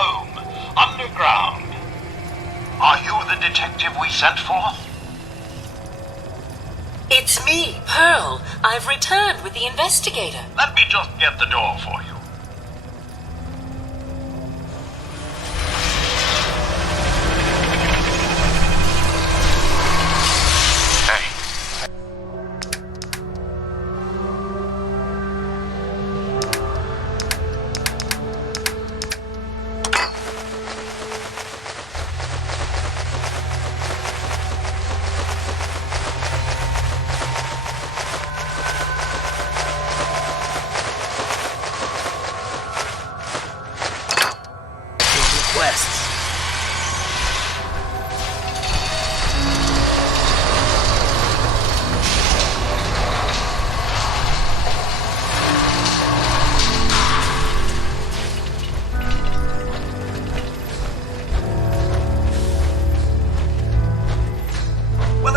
home, underground. Are you the detective we sent for? It's me, Pearl. I've returned with the investigator. Let me just get the door for you.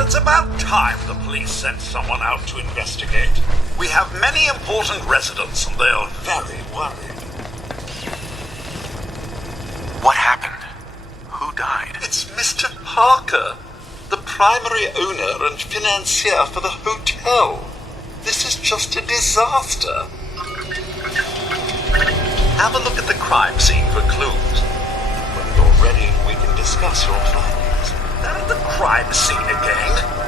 It's about time the police sent someone out to investigate. We have many important residents and they're very worried. What happened? Who died? It's Mr. Parker, the primary owner and financier for the hotel. This is just a disaster. Have a look at the crime scene for clues. When you're ready, we can discuss your findings. And the crime scene again?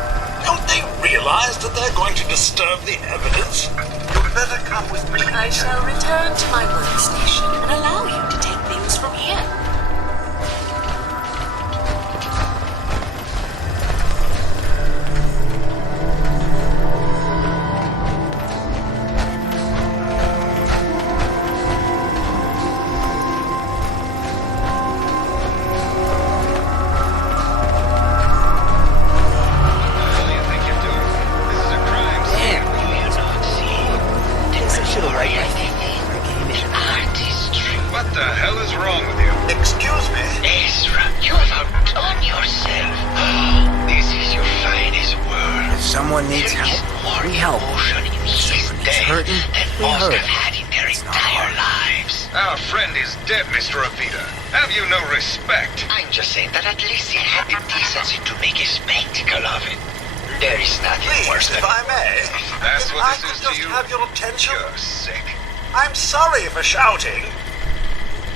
Don't they realize that they're going to disturb the evidence? You'd better come with me. I shall return to my workstation and allow you to take things from here. Someone needs help, we help. Someone is hurting, we hurt. Our friend is dead, Mr. Avita. Have you no respect? I'm just saying that at least he had the decency to make a spectacle of it. There is nothing worse Please, than... if I may, That's if what I this could is just to you? have your attention. You're sick. I'm sorry for shouting,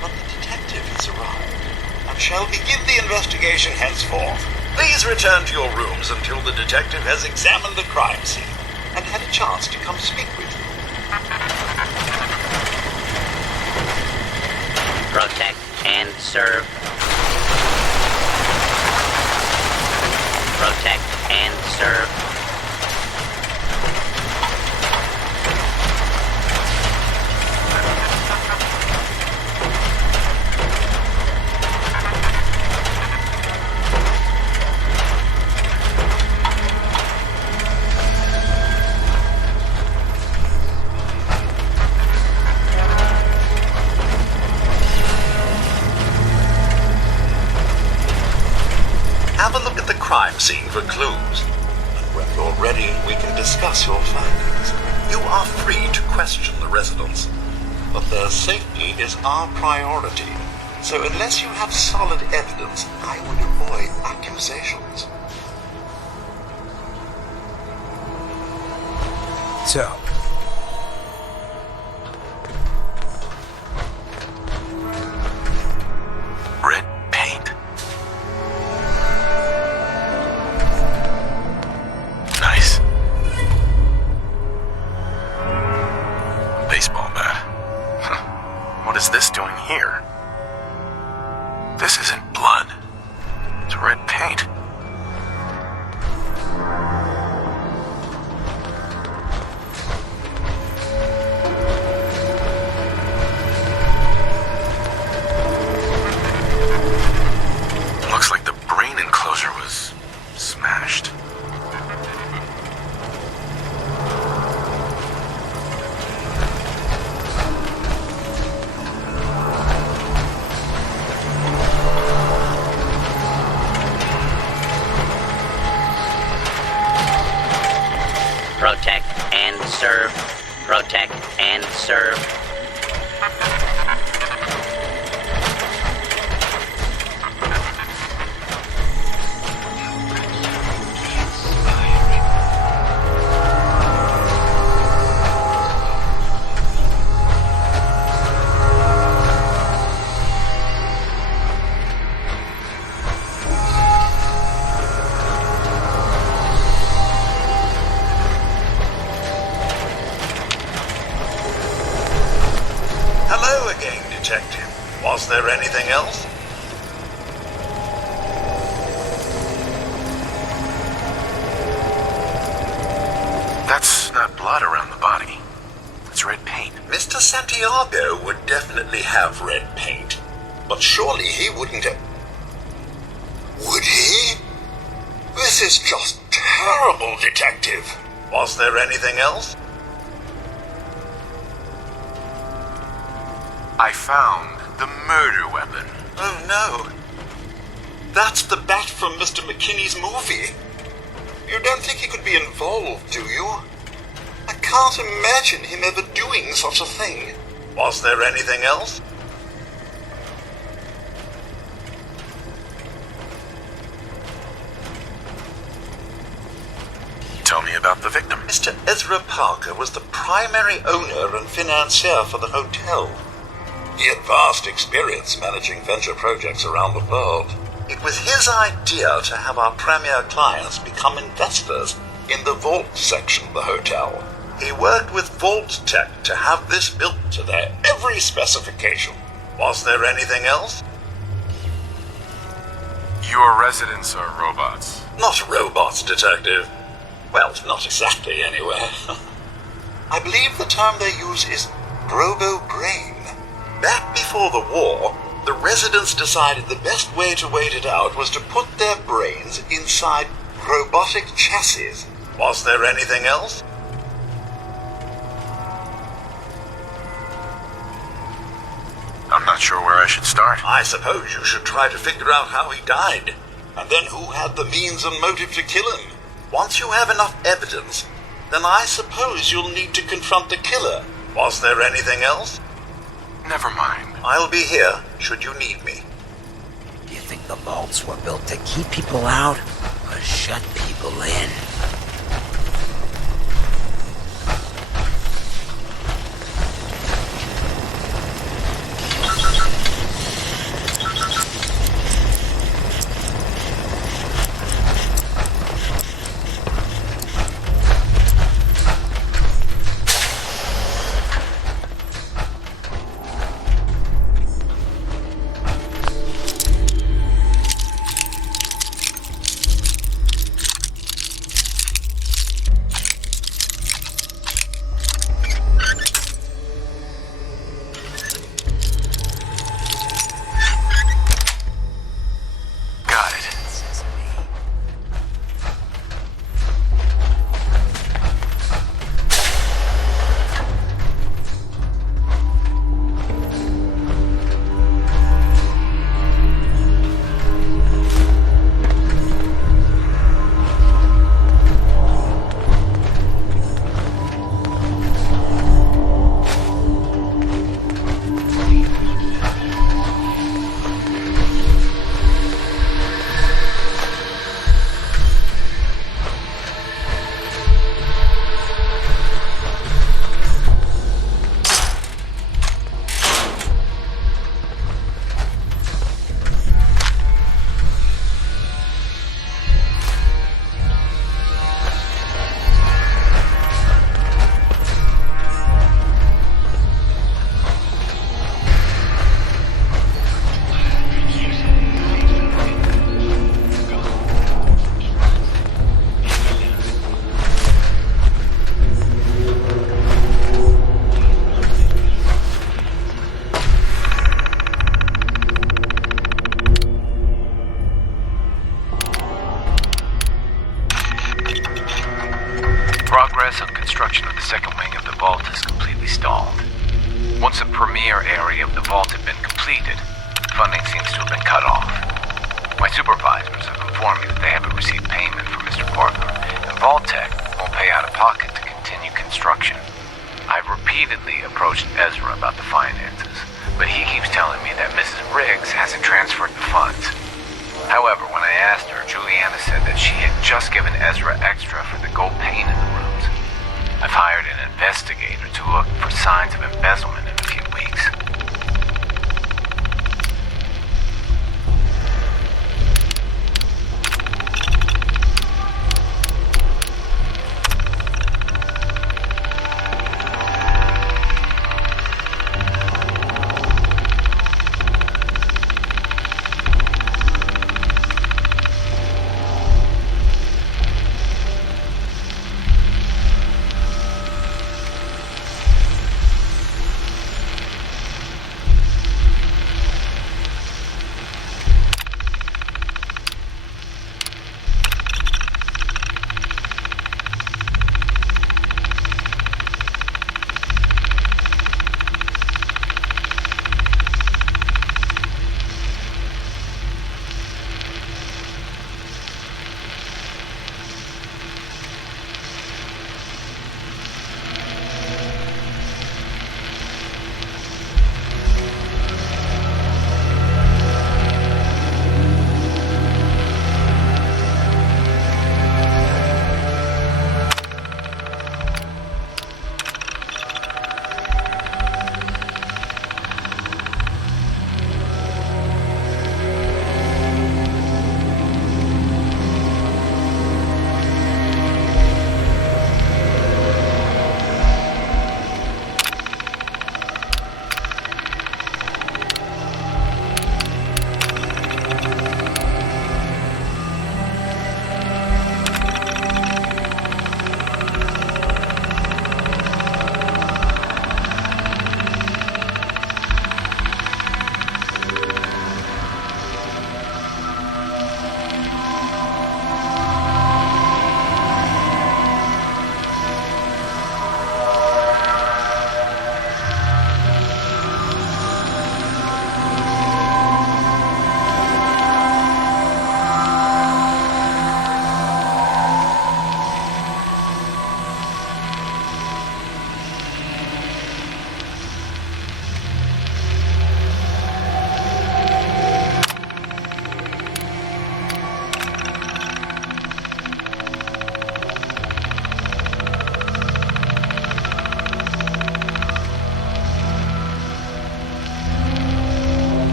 but the detective has arrived and shall begin the investigation henceforth. Please return to your rooms until the detective has examined the crime scene and had a chance to come speak with you. Protect and serve. Protect and serve. Have a look at the crime scene for clues. And when you're ready, we can discuss your findings. You are free to question the residents, but their safety is our priority. So unless you have solid evidence, I would avoid accusations. So, Red paint. Nice. Baseball bat. What is this doing here? This isn't blood. It's red paint. Looks like the brain enclosure was smashed. Protect and serve. Protect and serve. there anything else? That's not blood around the body. It's red paint. Mr. Santiago would definitely have red paint, but surely he wouldn't have... Would he? This is just terrible, Detective. Was there anything else? I found the murder weapon. Oh no. That's the bat from Mr. McKinney's movie. You don't think he could be involved, do you? I can't imagine him ever doing such a thing. Was there anything else? Tell me about the victim. Mr. Ezra Parker was the primary owner and financier for the hotel. He had vast experience managing venture projects around the world. It was his idea to have our premier clients become investors in the vault section of the hotel. He worked with Vault Tech to have this built to their every specification. Was there anything else? Your residents are robots. Not robots, Detective. Well, not exactly, anyway. I believe the term they use is robo-brain. Back before the war, the residents decided the best way to wait it out was to put their brains inside robotic chassis. Was there anything else? I'm not sure where I should start. I suppose you should try to figure out how he died, and then who had the means and motive to kill him. Once you have enough evidence, then I suppose you'll need to confront the killer. Was there anything else? Never mind. I'll be here, should you need me. Do you think the vaults were built to keep people out or shut people in? Progress on construction of the second wing of the vault is completely stalled. Once the premier area of the vault had been completed, funding seems to have been cut off. My supervisors have informed me that they haven't received payment from Mr. Parker, and Vault Tech won't pay out of pocket to continue construction. I've repeatedly approached Ezra about the finances, but he keeps telling me that Mrs. Riggs hasn't transferred the funds. However, when I asked her, Juliana said that she had just given Ezra extra for the gold paint in the rooms. I've hired an investigator to look for signs of embezzlement in a few weeks.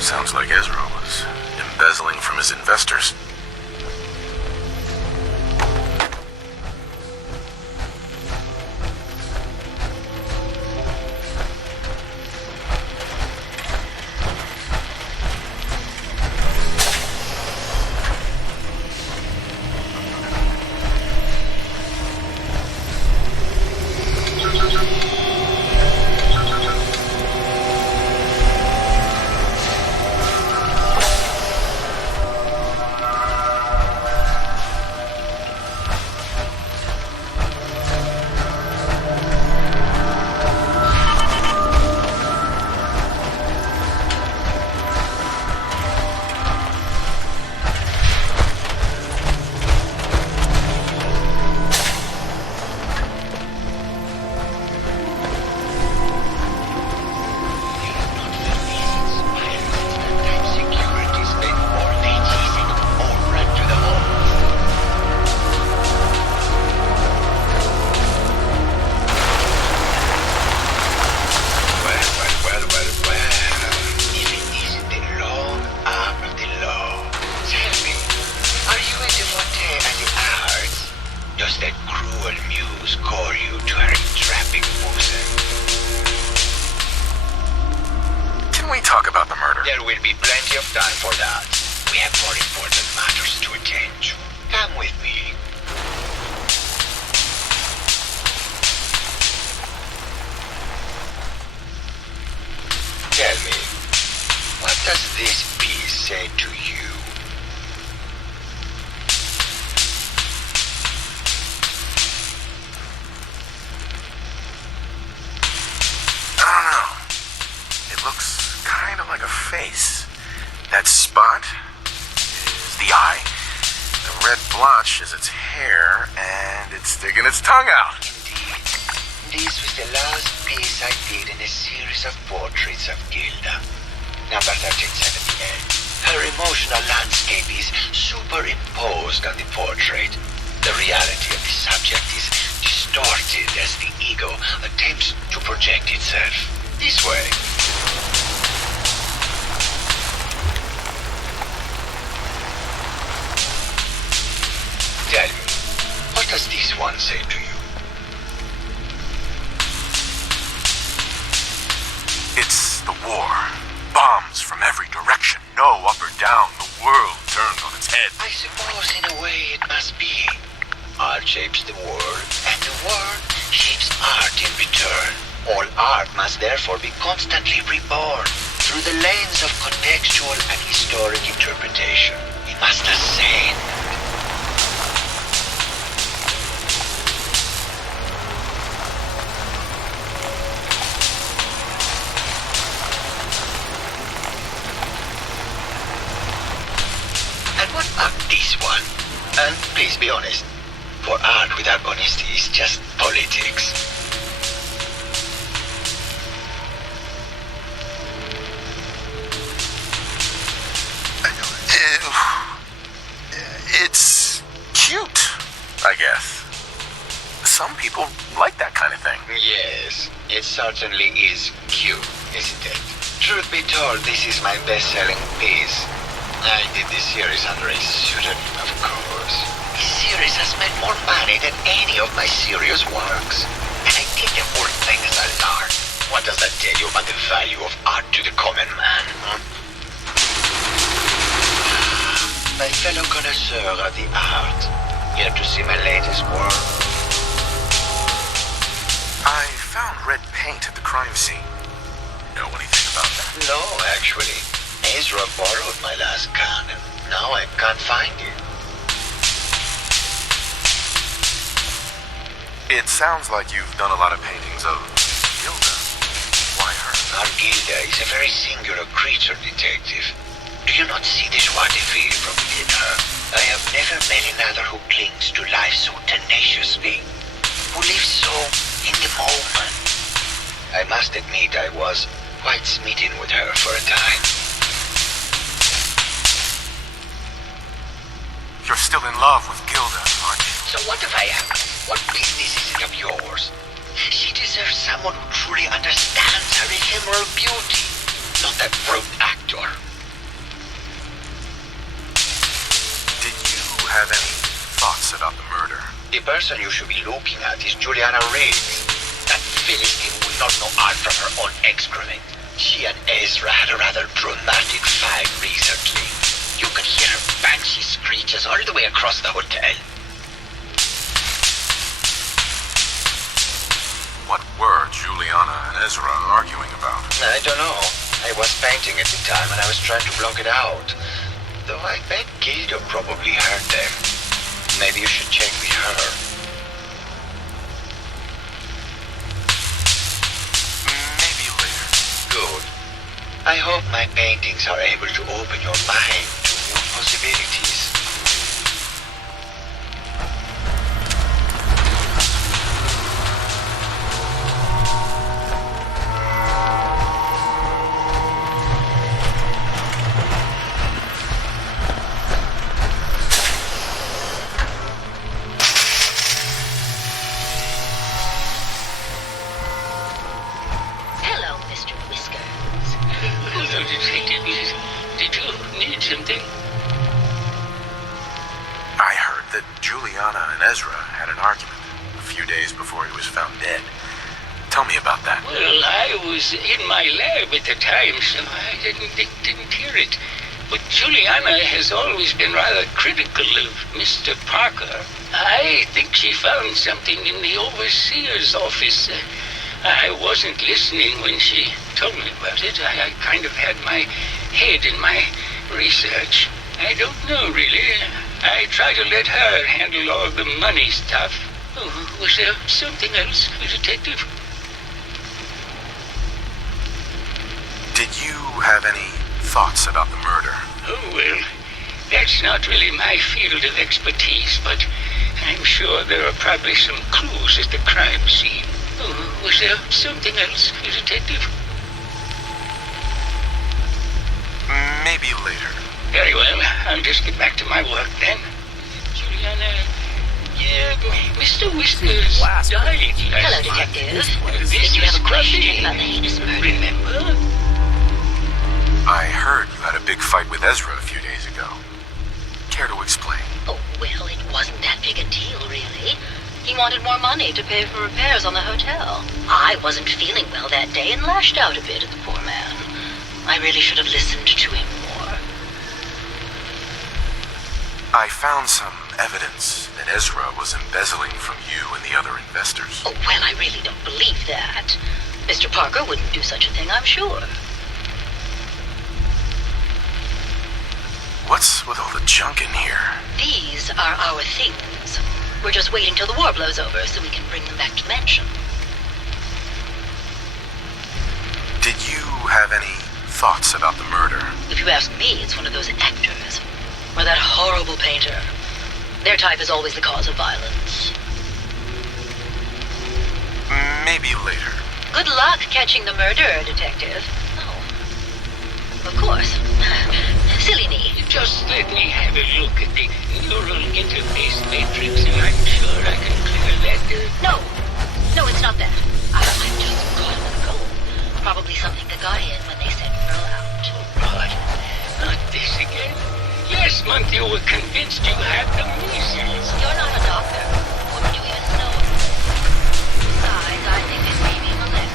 Sounds like Ezra was embezzling from his investors. There will be plenty of time for that. We have more important matters to attend to. Come with me. Tell me, what does this piece say to you? I don't know. It looks kind of like a face. That spot is the eye. The red blotch is its hair, and it's sticking its tongue out. Indeed. This was the last piece I did in a series of portraits of Gilda. Number 1378. Her emotional landscape is superimposed on the portrait. The reality of the subject is distorted as the ego attempts to project itself. This way. Tell me, what does this one say to you? It's the war. Bombs from every direction. No up or down. The world turned on its head. I suppose in a way it must be. Art shapes the world, and the world shapes art in return. All art must therefore be constantly reborn through the lens of contextual and historic interpretation. We must ascend. And what about this one? And please be honest, for art without honesty is just politics. It's cute, I guess. Some people like that kind of thing. Yes, it certainly is cute, isn't it? Truth be told, this is my best-selling piece. I did this series under a pseudonym, of course. This series has made more money than any of my serious works. And I did the whole thing as a lark. What does that tell you about the value of art to the common man? My fellow connoisseur of the art, here to see my latest work? I found red paint at the crime scene. Know anything about that? No, actually. Ezra borrowed my last gun, and now I can't find it. It sounds like you've done a lot of paintings of Gilda. Why her? Our Gilda is a very singular creature, detective. Do you not see the joie de vivre from within her? I have never met another who clings to life so tenaciously, who lives so in the moment. I must admit I was quite smitten with her for a time. You're still in love with Gilda, aren't you? So what if I am? What business is it of yours? She deserves someone who truly understands her ephemeral beauty, not that brute actor. have any thoughts about the murder? The person you should be looking at is Juliana Riggs. That Philistine would not know art from her own excrement. She and Ezra had a rather dramatic fight recently. You could hear her banshee screeches all the way across the hotel. What were Juliana and Ezra arguing about? I don't know. I was painting at the time and I was trying to block it out. Though I bet Gilda probably heard them. Maybe you should check with her. Maybe later. Good. I hope my paintings are able to open your mind to new possibilities. Ezra had an argument a few days before he was found dead. Tell me about that. Well, I was in my lab at the time, so I didn't hear it. But Juliana has always been rather critical of Mr. Parker. I think she found something in the overseer's office. I wasn't listening when she told me about it. I kind of had my head in my research. I don't know, really. I try to let her handle all the money stuff. Oh, was there something else, Detective? Did you have any thoughts about the murder? Oh, well, that's not really my field of expertise, but I'm sure there are probably some clues at the crime scene. Oh, was there something else, Detective? Maybe later. Very well. I'll just get back to my work then. Juliana... Yeah, Mr. Whiskers died. Hello, Detective. Did you have a question about the heinous murder? Remember? I heard you had a big fight with Ezra a few days ago. Care to explain? Oh, well, it wasn't that big a deal, really. He wanted more money to pay for repairs on the hotel. I wasn't feeling well that day and lashed out a bit at the poor man. I really should have listened to him more. I found some evidence that Ezra was embezzling from you and the other investors. Oh, well, I really don't believe that. Mr. Parker wouldn't do such a thing, I'm sure. What's with all the junk in here? These are our things. We're just waiting till the war blows over so we can bring them back to the mansion. Did you have any thoughts about the murder? If you ask me, it's one of those actors. Or that horrible painter. Their type is always the cause of violence. Maybe later. Good luck catching the murderer, Detective. Oh. Of course. Silly me. Just let me have a look at the neural interface matrix and I'm sure I can clear that. No, it's not that. I'm just caught in the cold. Probably something that got in when they sent Pearl out. What? Not this again? Last month you were convinced you had the measles. You're not a doctor. Wouldn't you even know? Besides, I think it may be malaria.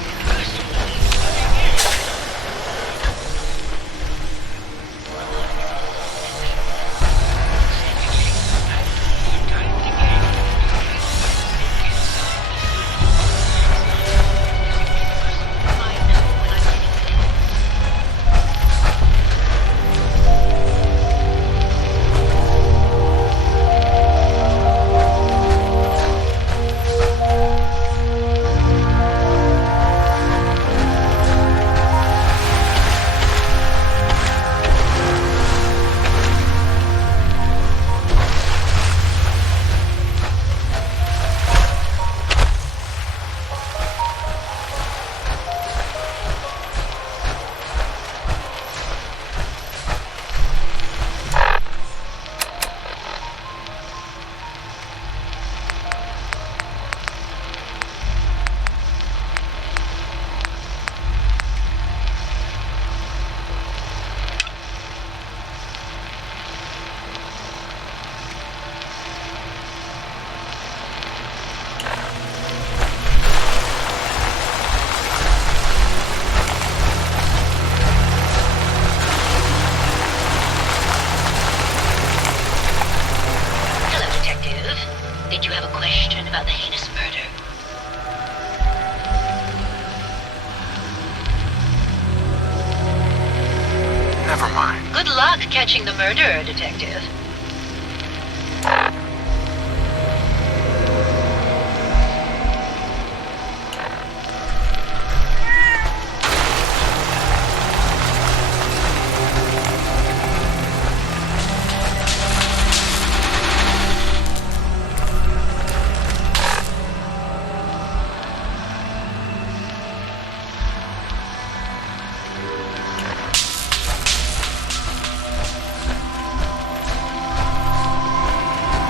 Never mind. Good luck catching the murderer, Detective.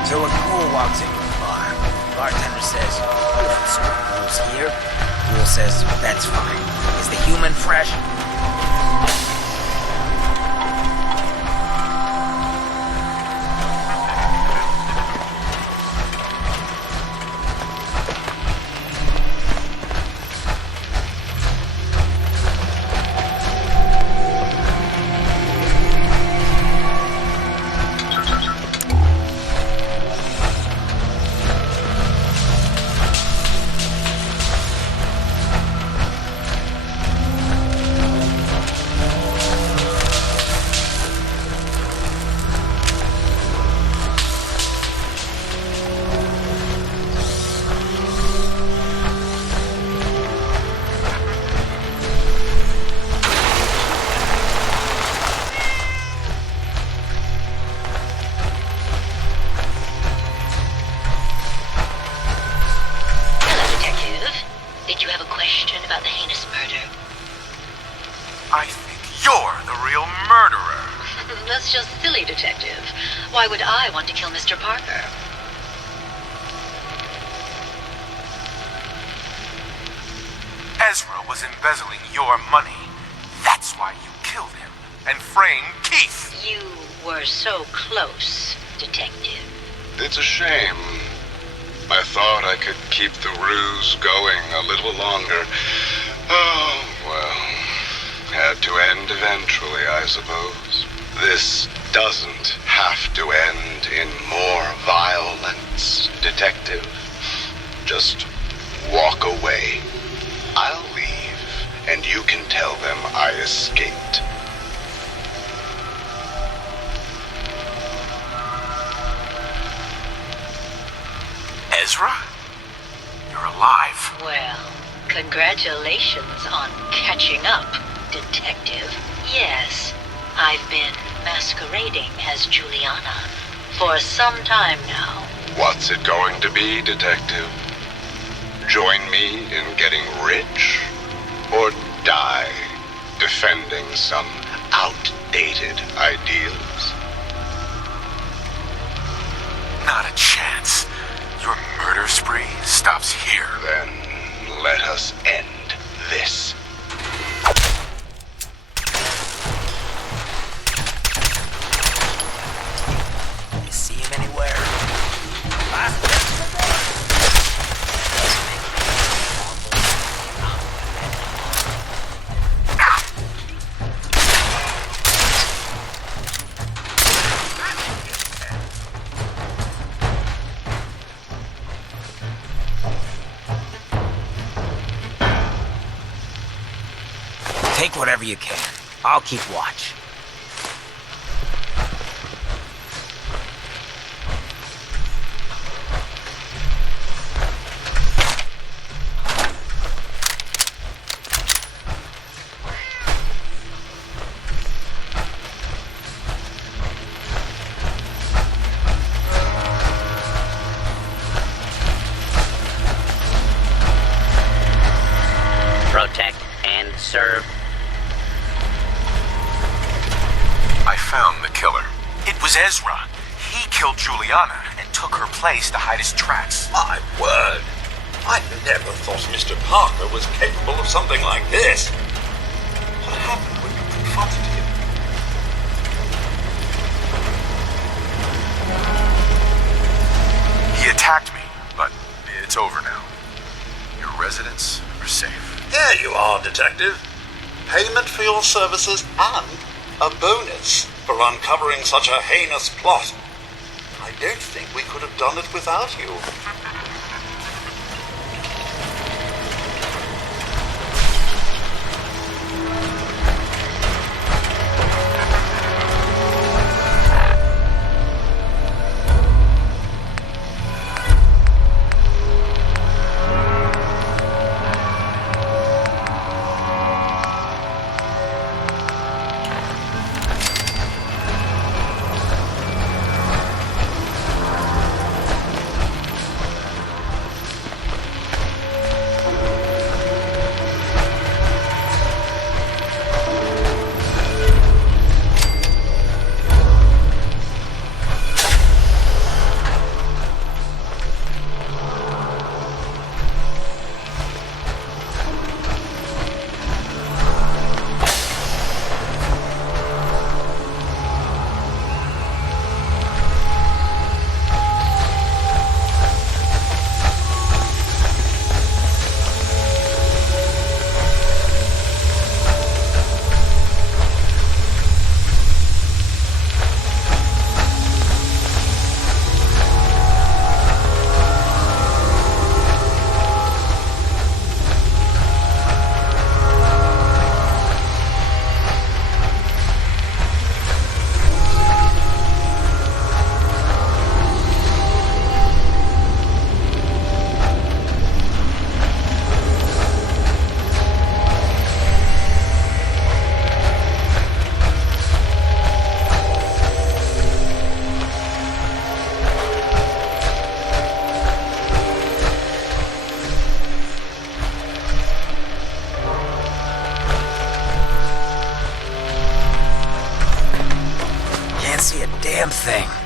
So a ghoul walks into the bar. Bartender says, "We don't serve ghouls here." Ghoul says, "That's fine. Is the human fresh?" Did you have a question about the heinous murder? I think you're the real murderer. That's just silly, Detective. Why would I want to kill Mr. Parker? Ezra was embezzling your money. That's why you killed him and framed Keith. You were so close, Detective. It's a shame. I thought I could keep the ruse going a little longer. Oh, well. Had to end eventually, I suppose. This doesn't have to end in more violence, Detective. Just walk away. I'll leave, and you can tell them I escaped. Ezra? You're alive. Well, congratulations on catching up, Detective. Yes, I've been masquerading as Juliana for some time now. What's it going to be, Detective? Join me in getting rich? Or die defending some outdated ideals? Not a chance. Your murder spree stops here. Then let us end this. You see him anywhere? Take whatever you can. I'll keep watch. Protect and serve. I found the killer. It was Ezra. He killed Juliana and took her place to hide his tracks. My word! I never thought Mr. Parker was capable of something like this. What happened when you confronted him? He attacked me, but it's over now. Your residents are safe. Here you are, Detective. Payment for your services and a bonus for uncovering such a heinous plot. I don't think we could have done it without you. damn thing.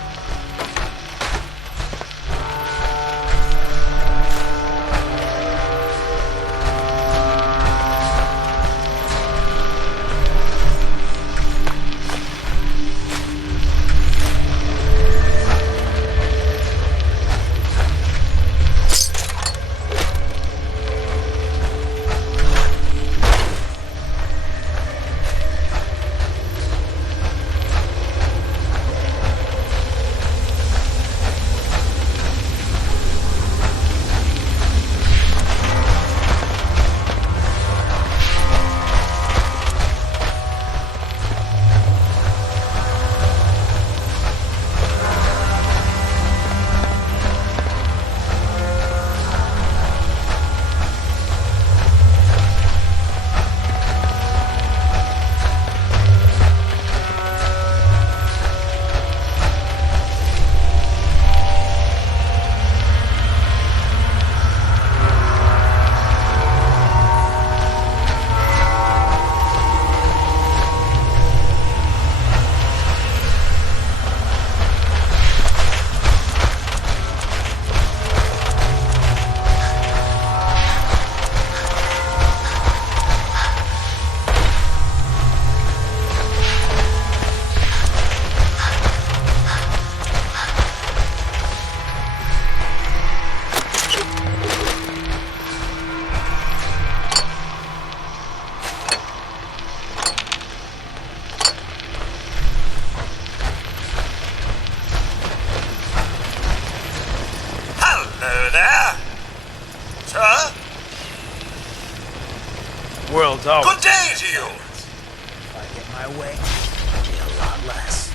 World's always. Good day to you! If I get my way, I'll get a lot less.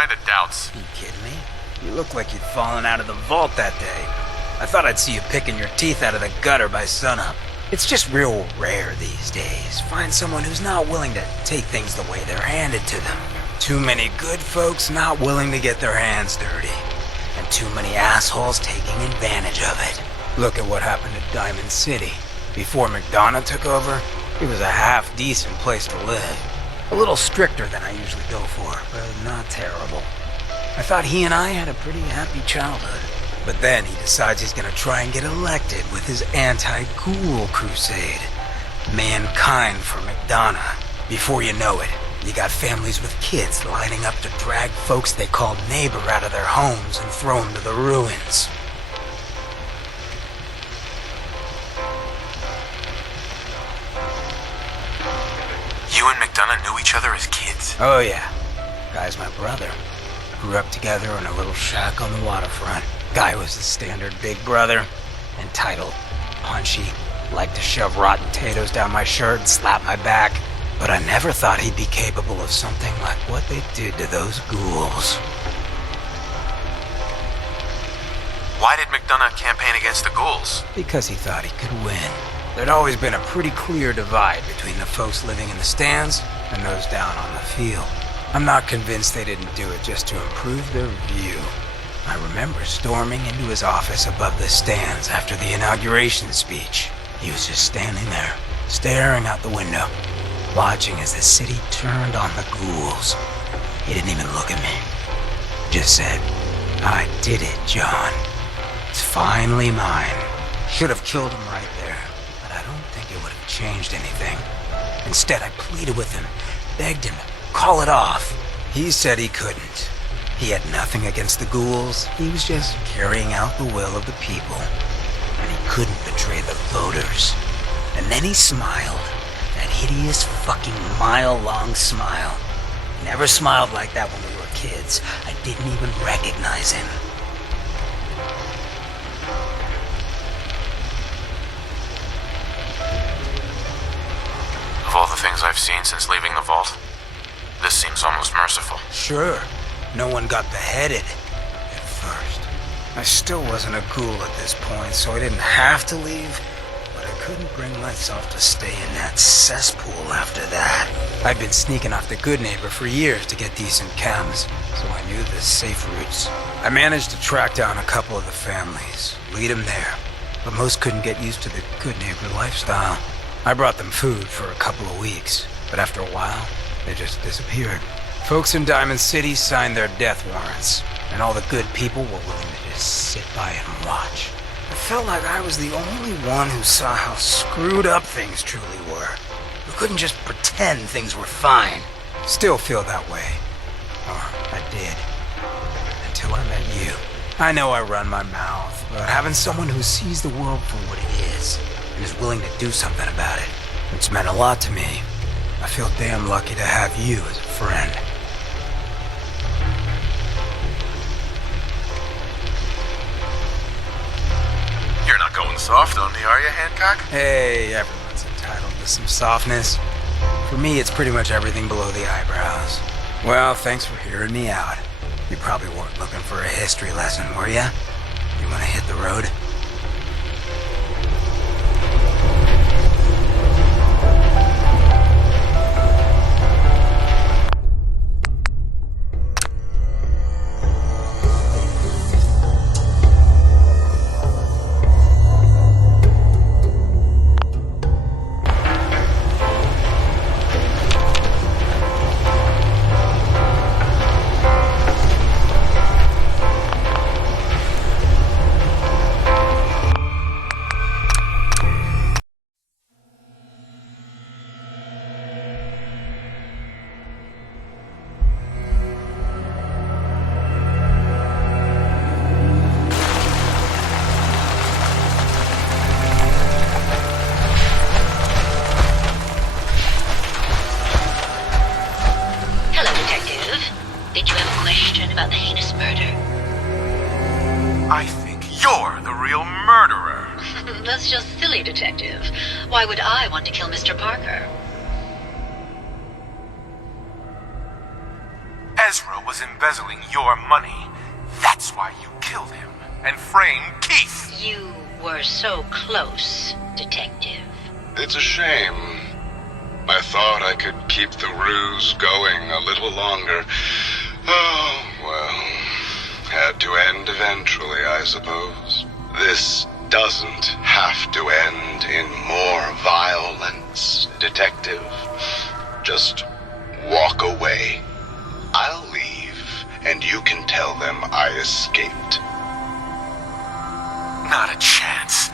kinda doubts. You kidding me? You look like you'd fallen out of the vault that day. I thought I'd see you picking your teeth out of the gutter by sunup. It's just real rare these days. Find someone who's not willing to take things the way they're handed to them. Too many good folks not willing to get their hands dirty. And too many assholes taking advantage of it. Look at what happened at Diamond City. Before McDonough took over, it was a half-decent place to live. A little stricter than I usually go for, but not terrible. I thought he and I had a pretty happy childhood. But then he decides he's gonna try and get elected with his anti-ghoul crusade. Mankind for McDonough. Before you know it, you got families with kids lining up to drag folks they call neighbor out of their homes and throw them to the ruins. You and McDonough knew each other as kids? Oh yeah. Guy's my brother. Grew up together in a little shack on the waterfront. Guy was the standard big brother. Entitled, punchy, liked to shove rotten potatoes down my shirt and slap my back. But I never thought he'd be capable of something like what they did to those ghouls. Why did McDonough campaign against the ghouls? Because he thought he could win. There'd always been a pretty clear divide between the folks living in the stands and those down on the field. I'm not convinced they didn't do it just to improve their view. I remember storming into his office above the stands after the inauguration speech. He was just standing there, staring out the window, watching as the city turned on the ghouls. He didn't even look at me. Just said, "I did it, John. It's finally mine." Should have killed him right there, but I don't think it would have changed anything. Instead, I pleaded with him, begged him to call it off. He said he couldn't. He had nothing against the ghouls. He was just carrying out the will of the people. And he couldn't betray the voters. And then he smiled. That hideous fucking mile-long smile. Never smiled like that when we were kids. I didn't even recognize him. Of all the things I've seen since leaving the vault, this seems almost merciful. Sure, no one got beheaded at first. I still wasn't a ghoul at this point, so I didn't have to leave, but I couldn't bring myself to stay in that cesspool after that. I'd been sneaking off the Good Neighbor for years to get decent chems, so I knew the safe routes. I managed to track down a couple of the families, lead them there, but most couldn't get used to the Good Neighbor lifestyle. I brought them food for a couple of weeks, but after a while, they just disappeared. Folks in Diamond City signed their death warrants, and all the good people were willing to just sit by and watch. I felt like I was the only one who saw how screwed up things truly were. Who couldn't just pretend things were fine. Still feel that way. Or I did. Until I met you. I know I run my mouth, but having someone who sees the world for what it is, and is willing to do something about it, it's meant a lot to me. I feel damn lucky to have you as a friend. You're not going soft on me, are you, Hancock? Hey, everyone's entitled to some softness. For me, it's pretty much everything below the eyebrows. Well, thanks for hearing me out. You probably weren't looking for a history lesson, were ya? You wanna hit the road? I think you're the real murderer. That's just silly, Detective. Why would I want to kill Mr. Parker? Ezra was embezzling your money. That's why you killed him and framed Keith. You were so close, Detective. It's a shame. I thought I could keep the ruse going a little longer. Oh, well. Had to end eventually, I suppose. This doesn't have to end in more violence, Detective. Just walk away. I'll leave, and you can tell them I escaped. Not a chance.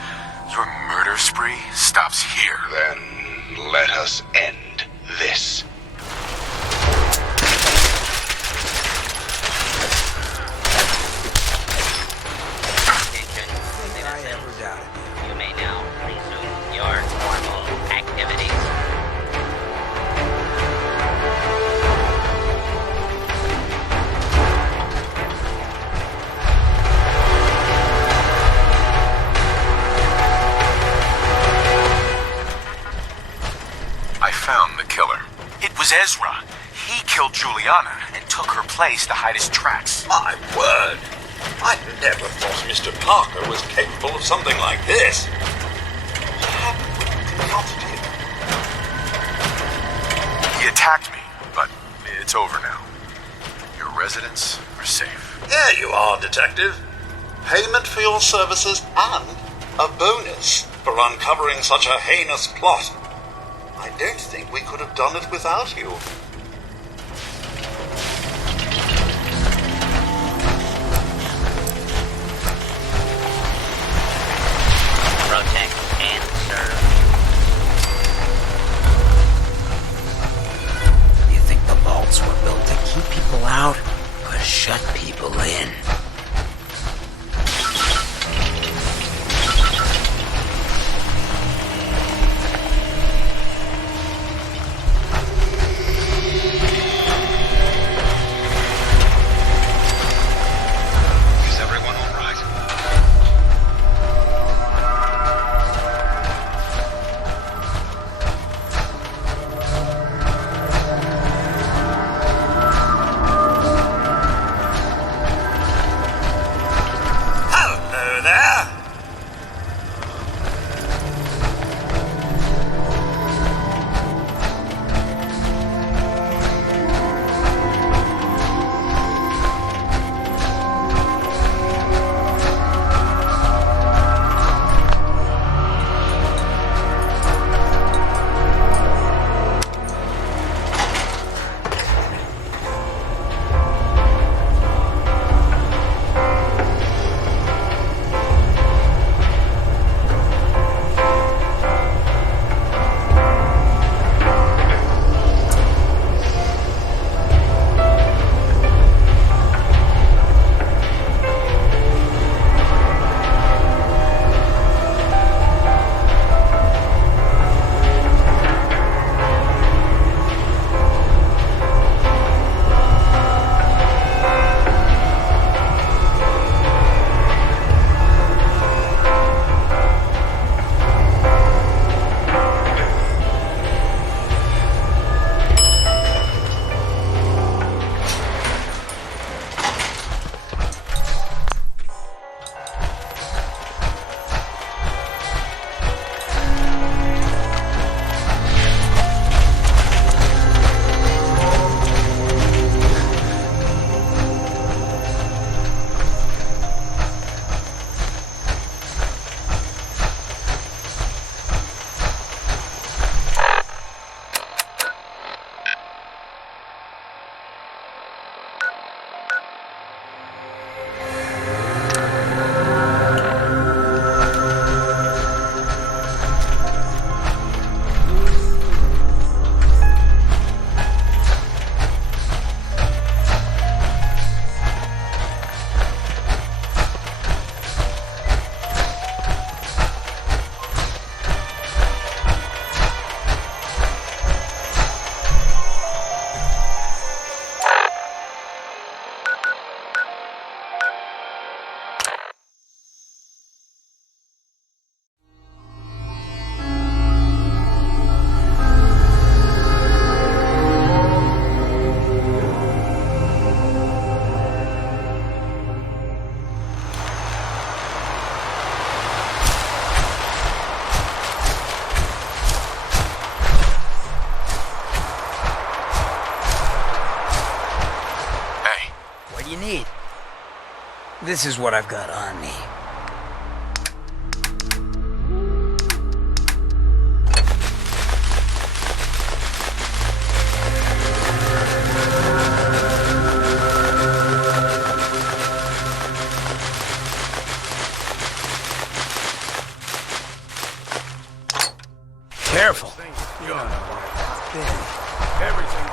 Your murder spree stops here. Then let us end this. I ever doubted. You may now resume your normal activities. I found the killer. It was Ezra. He killed Juliana and took her place to hide his tracks. My word! I never thought Mr. Parker was capable of something like this. You haven't confronted him. He attacked me, but it's over now. Your residents are safe. There you are, Detective. Payment for your services and a bonus for uncovering such a heinous plot. I don't think we could have done it without you. Protect and serve. You think the vaults were built to keep people out or shut people in? Is everyone all right? This is what I've got on me. Careful. You don't know where it's been. Everything.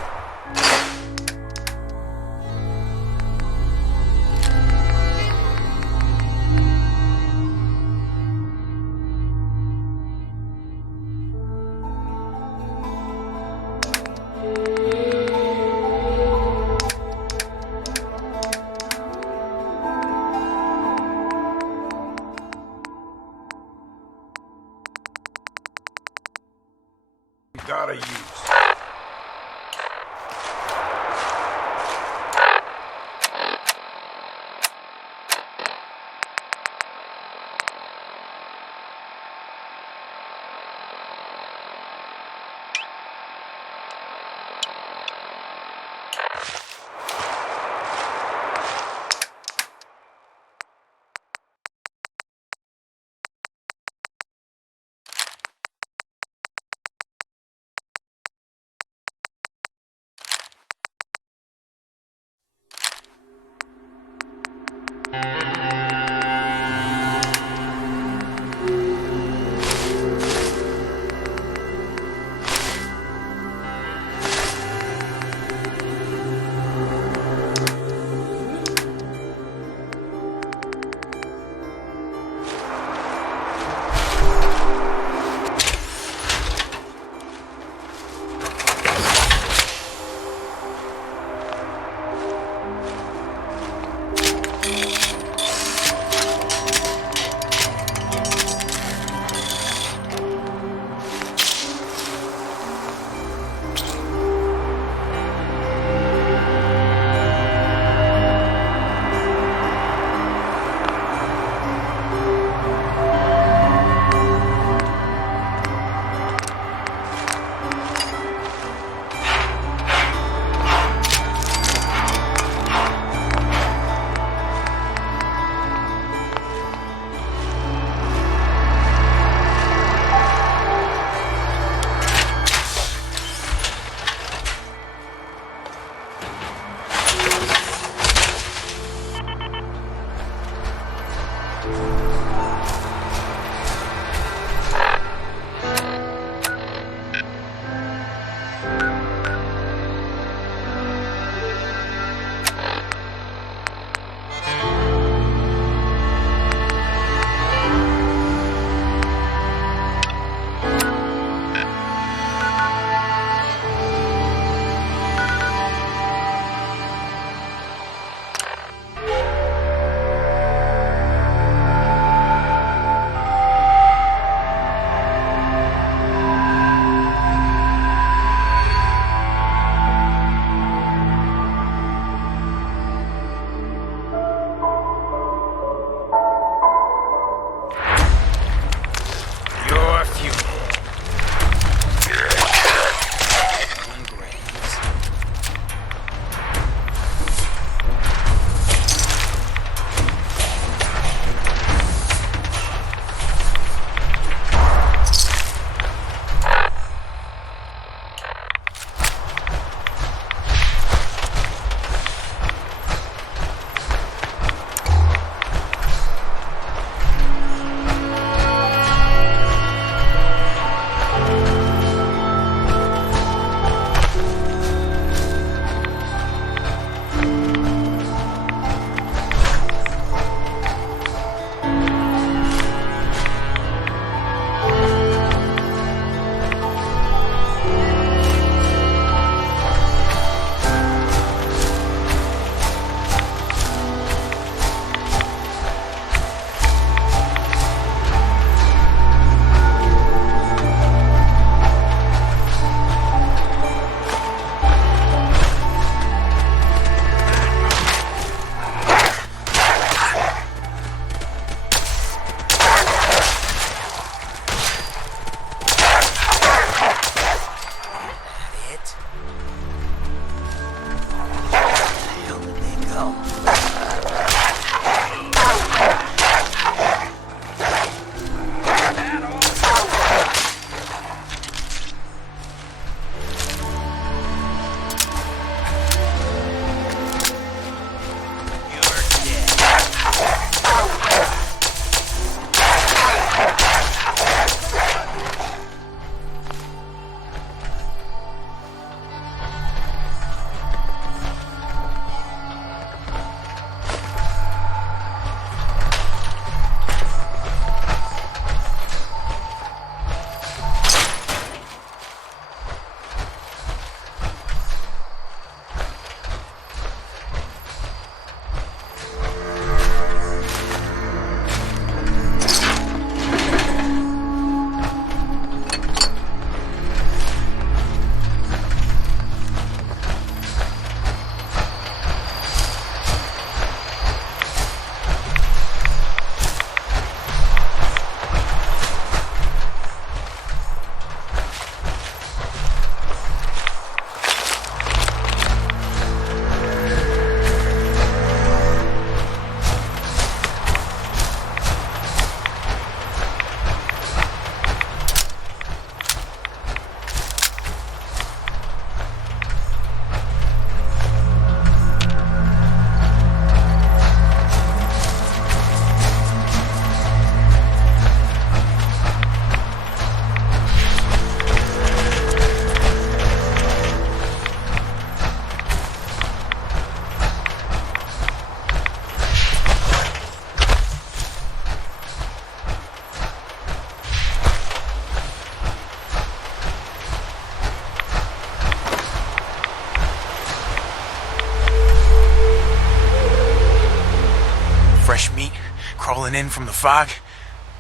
fresh meat crawling in from the fog.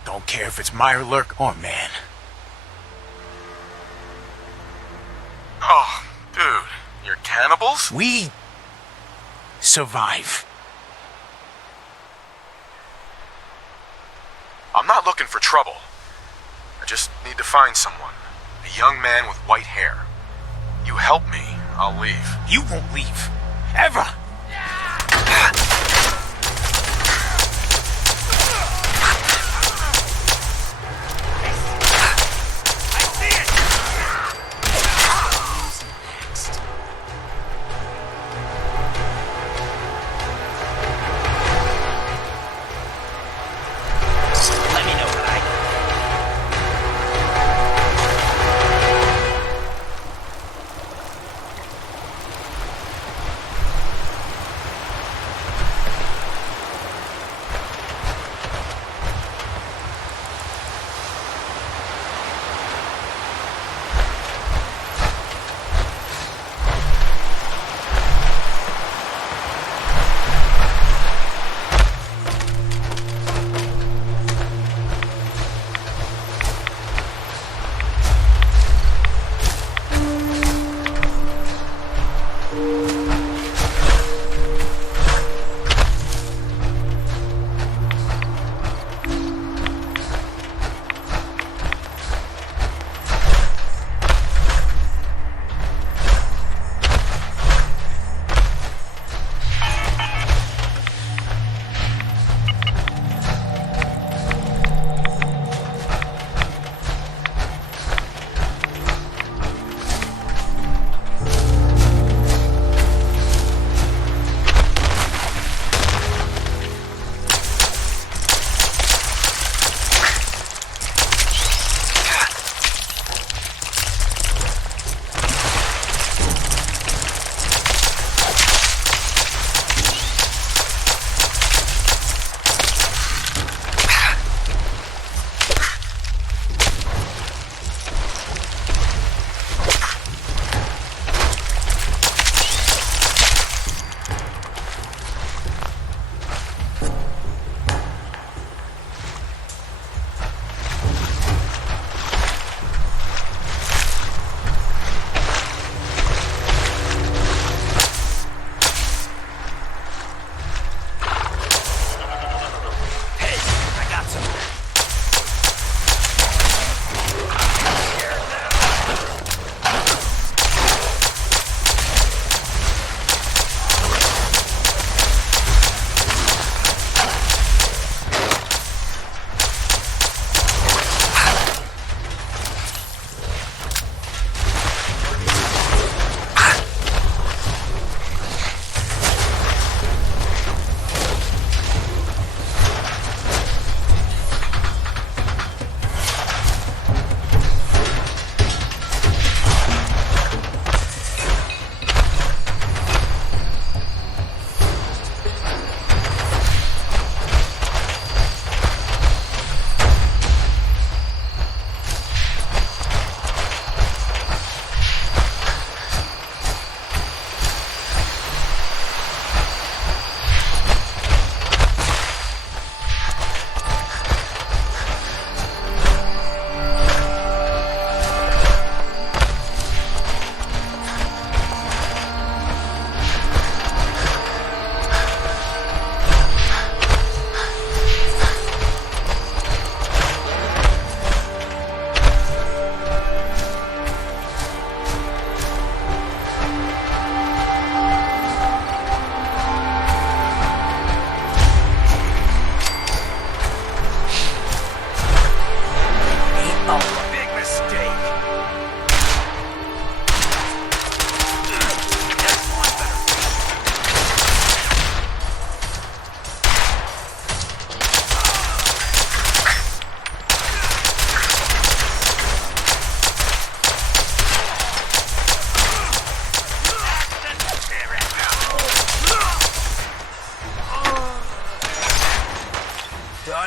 Don't care if it's Mirelurk or man. Oh, dude, you're cannibals? We survive. I'm not looking for trouble. I just need to find someone. A young man with white hair. You help me, I'll leave. You won't leave. Ever!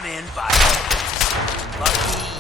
in by lucky you.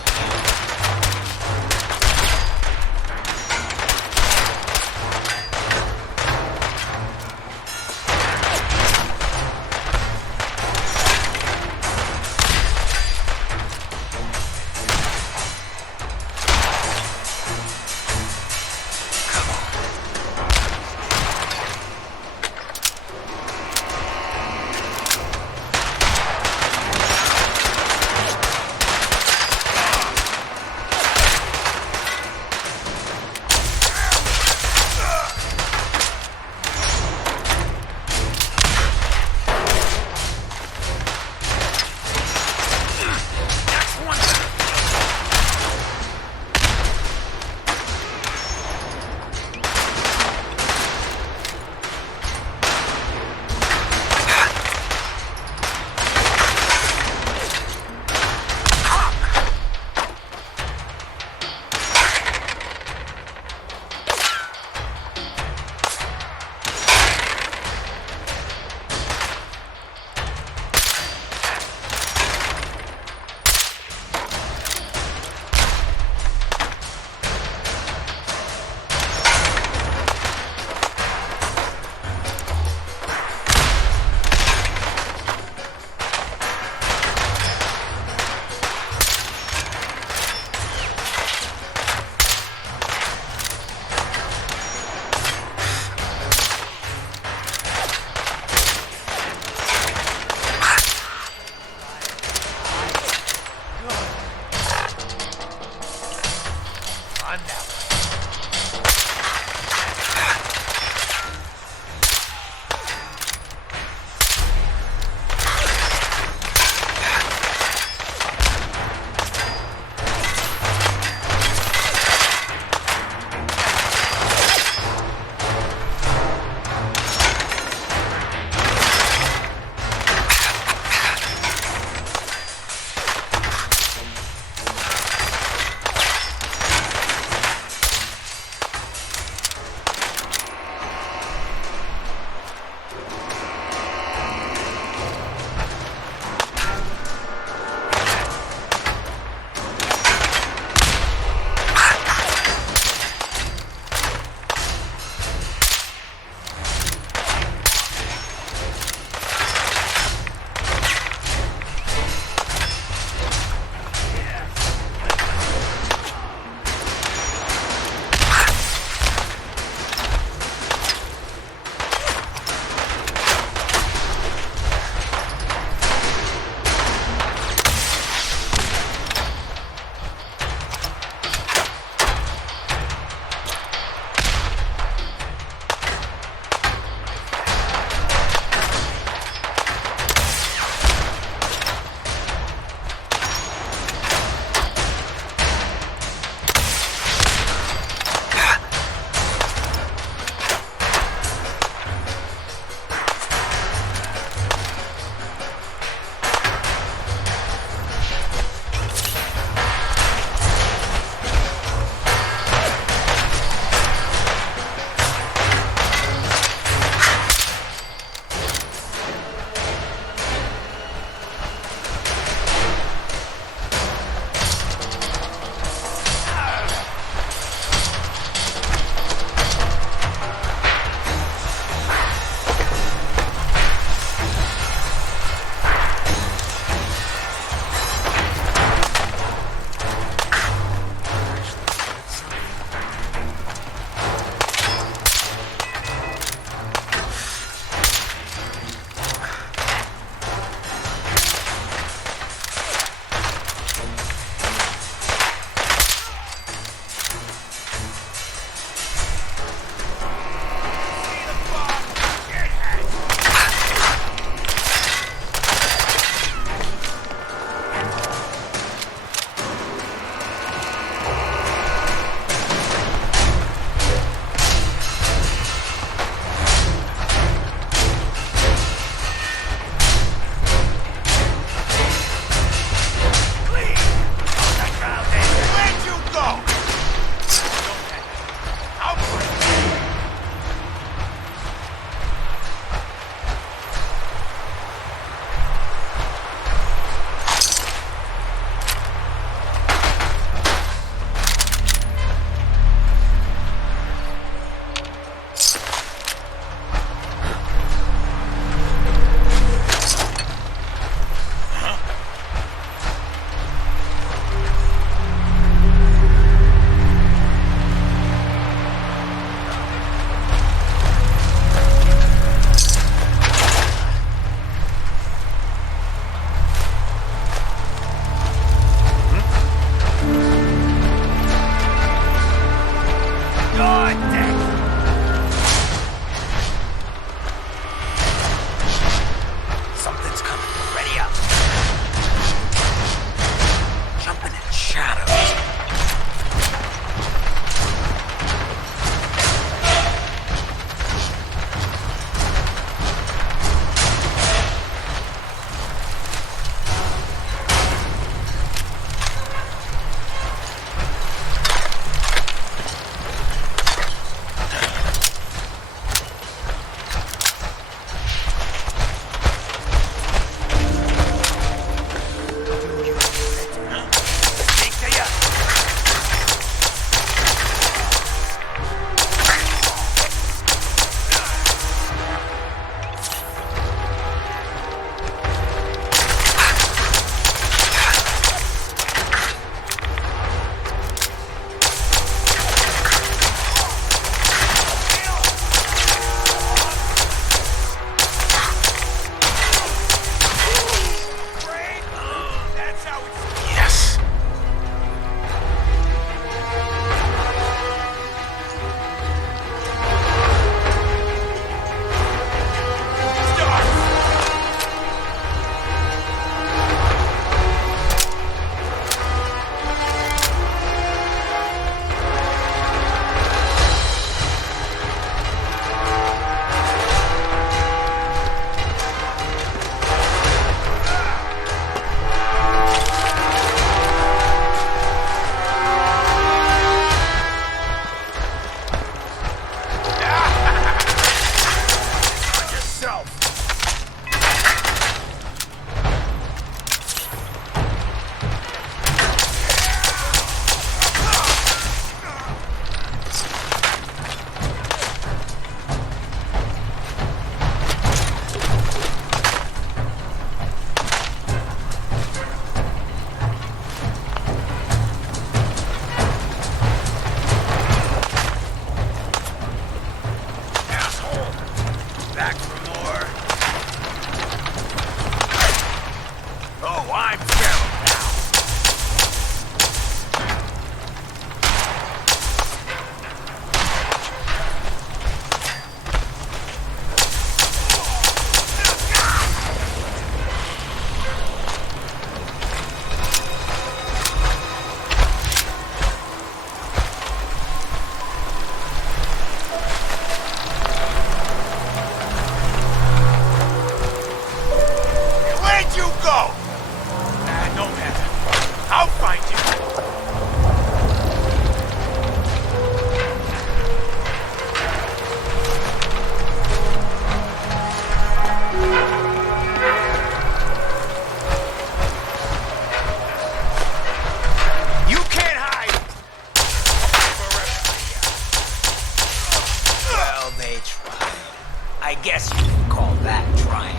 Call that trying.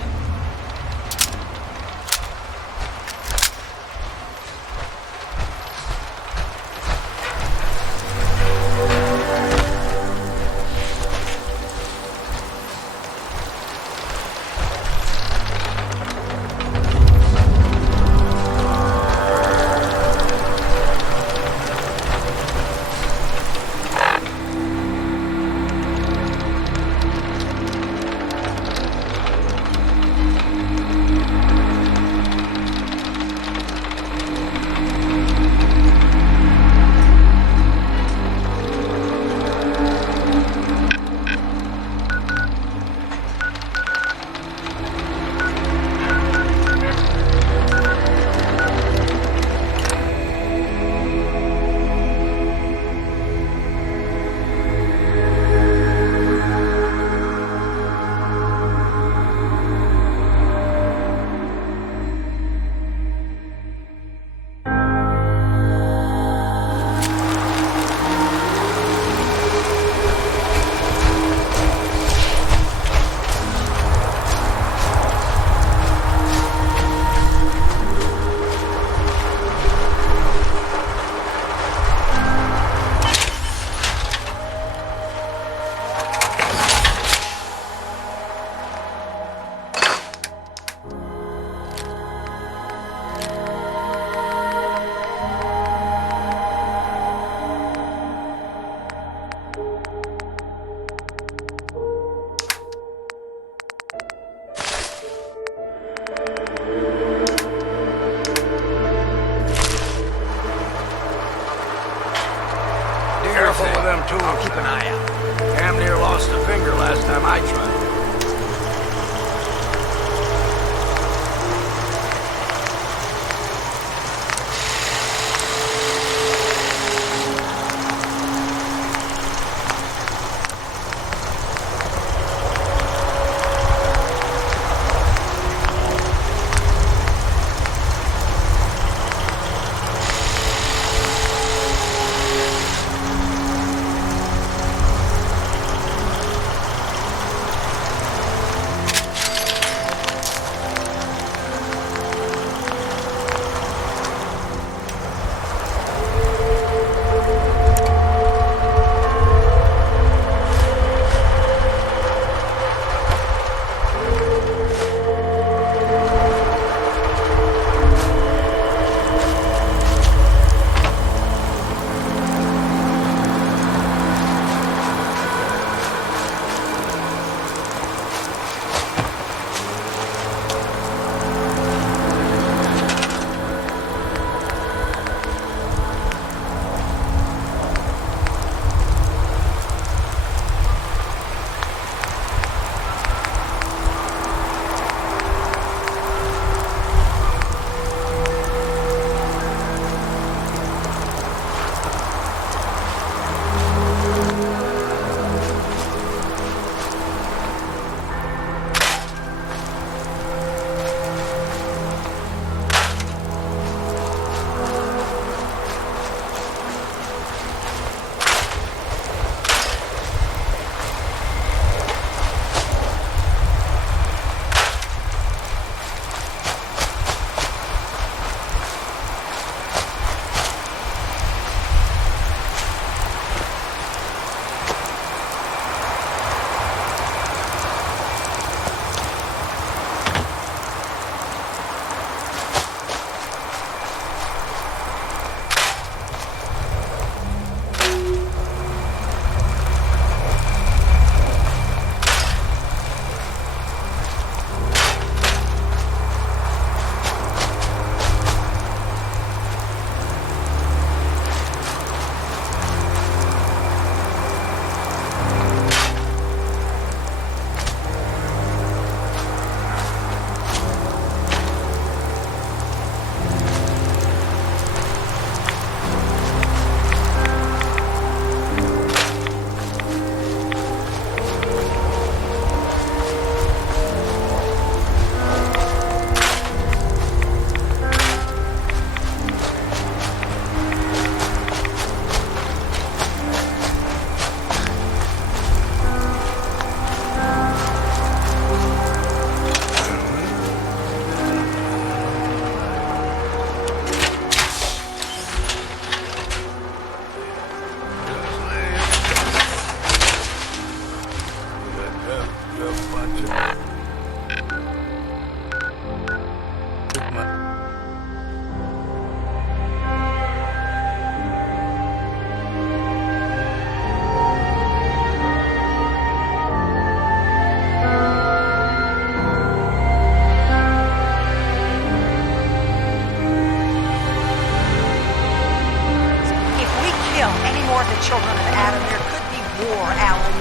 Children of Adam, there could be war, Alan.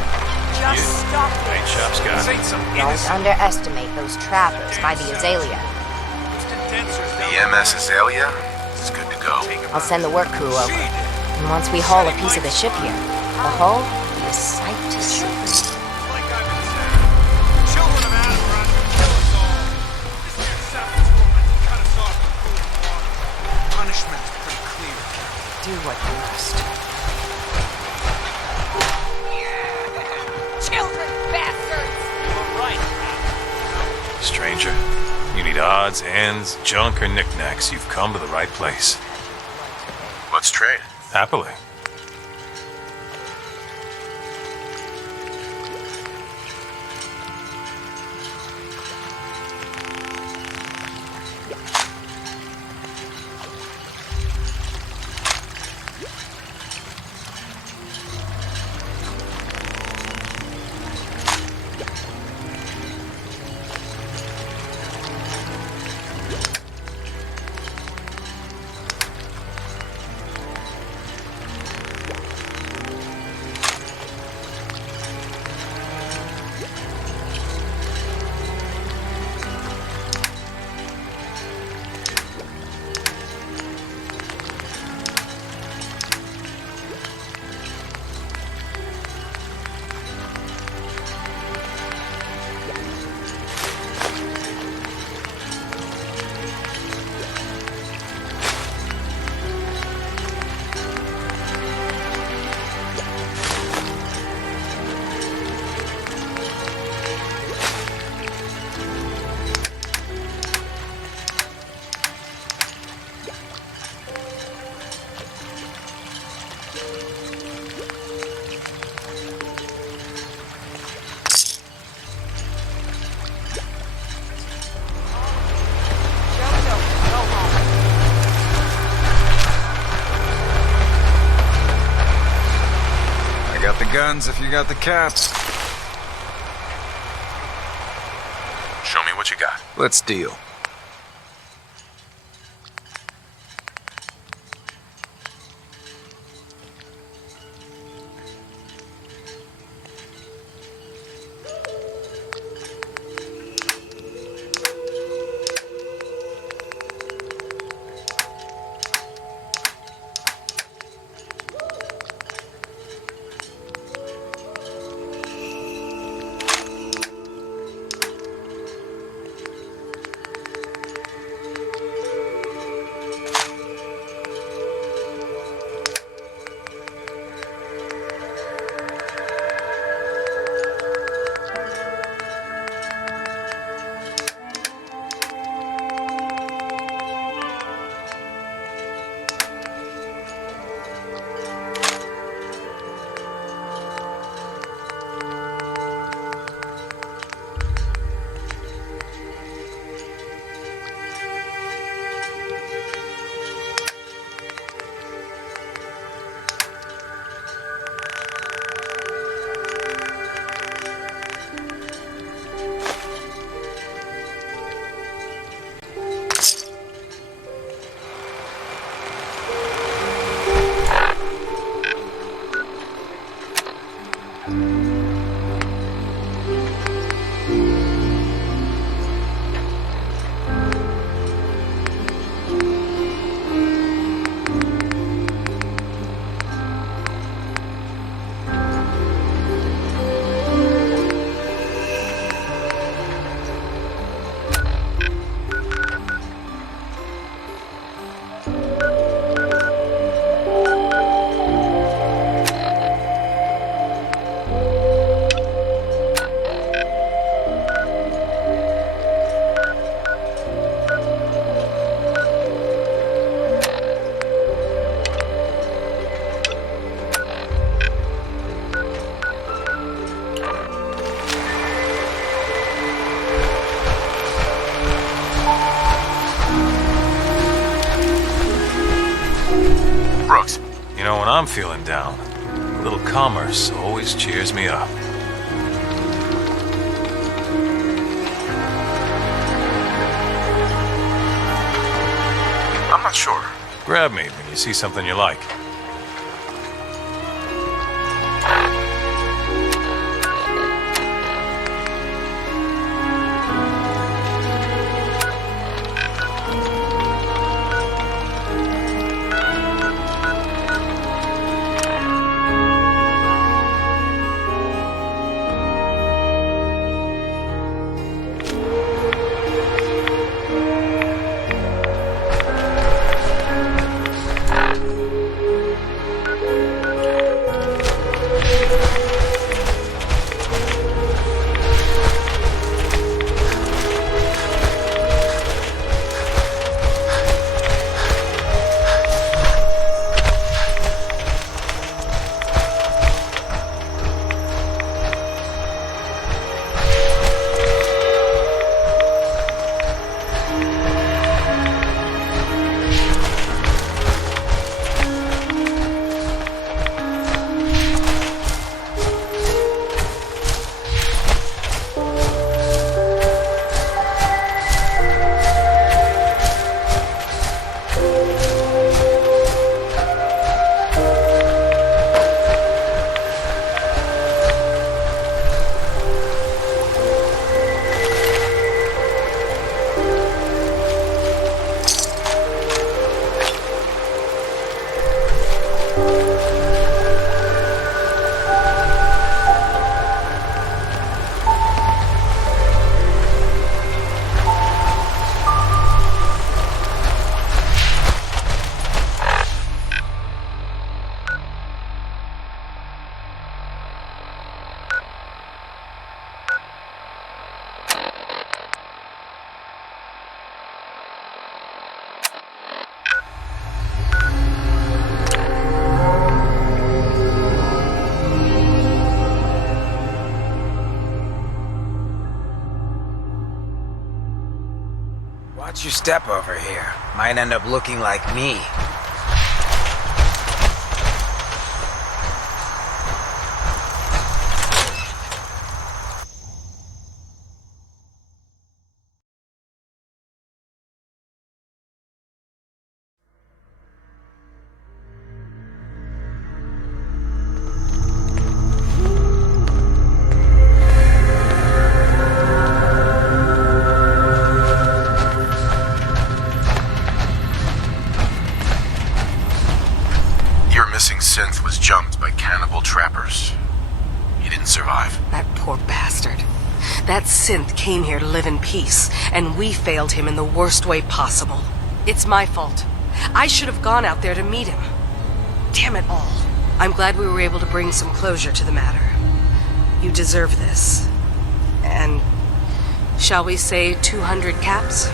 Just stop this. Don't underestimate those trappers by the Azalea. The MS Azalea is good to go. I'll send the work crew over. And once we haul a piece of the ship here, the hull will be a sight to see. Children of Adam are out to kill us all. This man Savage woman cut us off from food and water. Punishment is pretty clear. Do what you must. Children, bastards! You're right. Stranger, you need odds, ends, junk, or knickknacks. You've come to the right place. Let's trade. Happily. Got the guns if you got the caps. Show me what you got. Let's deal. know, when I'm feeling down, a little commerce always cheers me up. I'm not sure. Grab me when you see something you like. Watch your step over here. Might end up looking like me. Synth was jumped by cannibal trappers. He didn't survive. That poor bastard. That synth came here to live in peace, and we failed him in the worst way possible. It's my fault. I should have gone out there to meet him. Damn it all. I'm glad we were able to bring some closure to the matter. You deserve this. And shall we say 200 caps?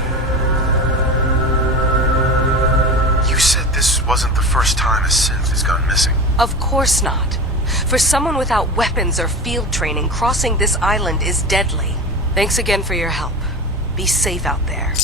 You said this wasn't the first time a synth has gone missing. Of course not. For someone without weapons or field training, crossing this island is deadly. Thanks again for your help. Be safe out there.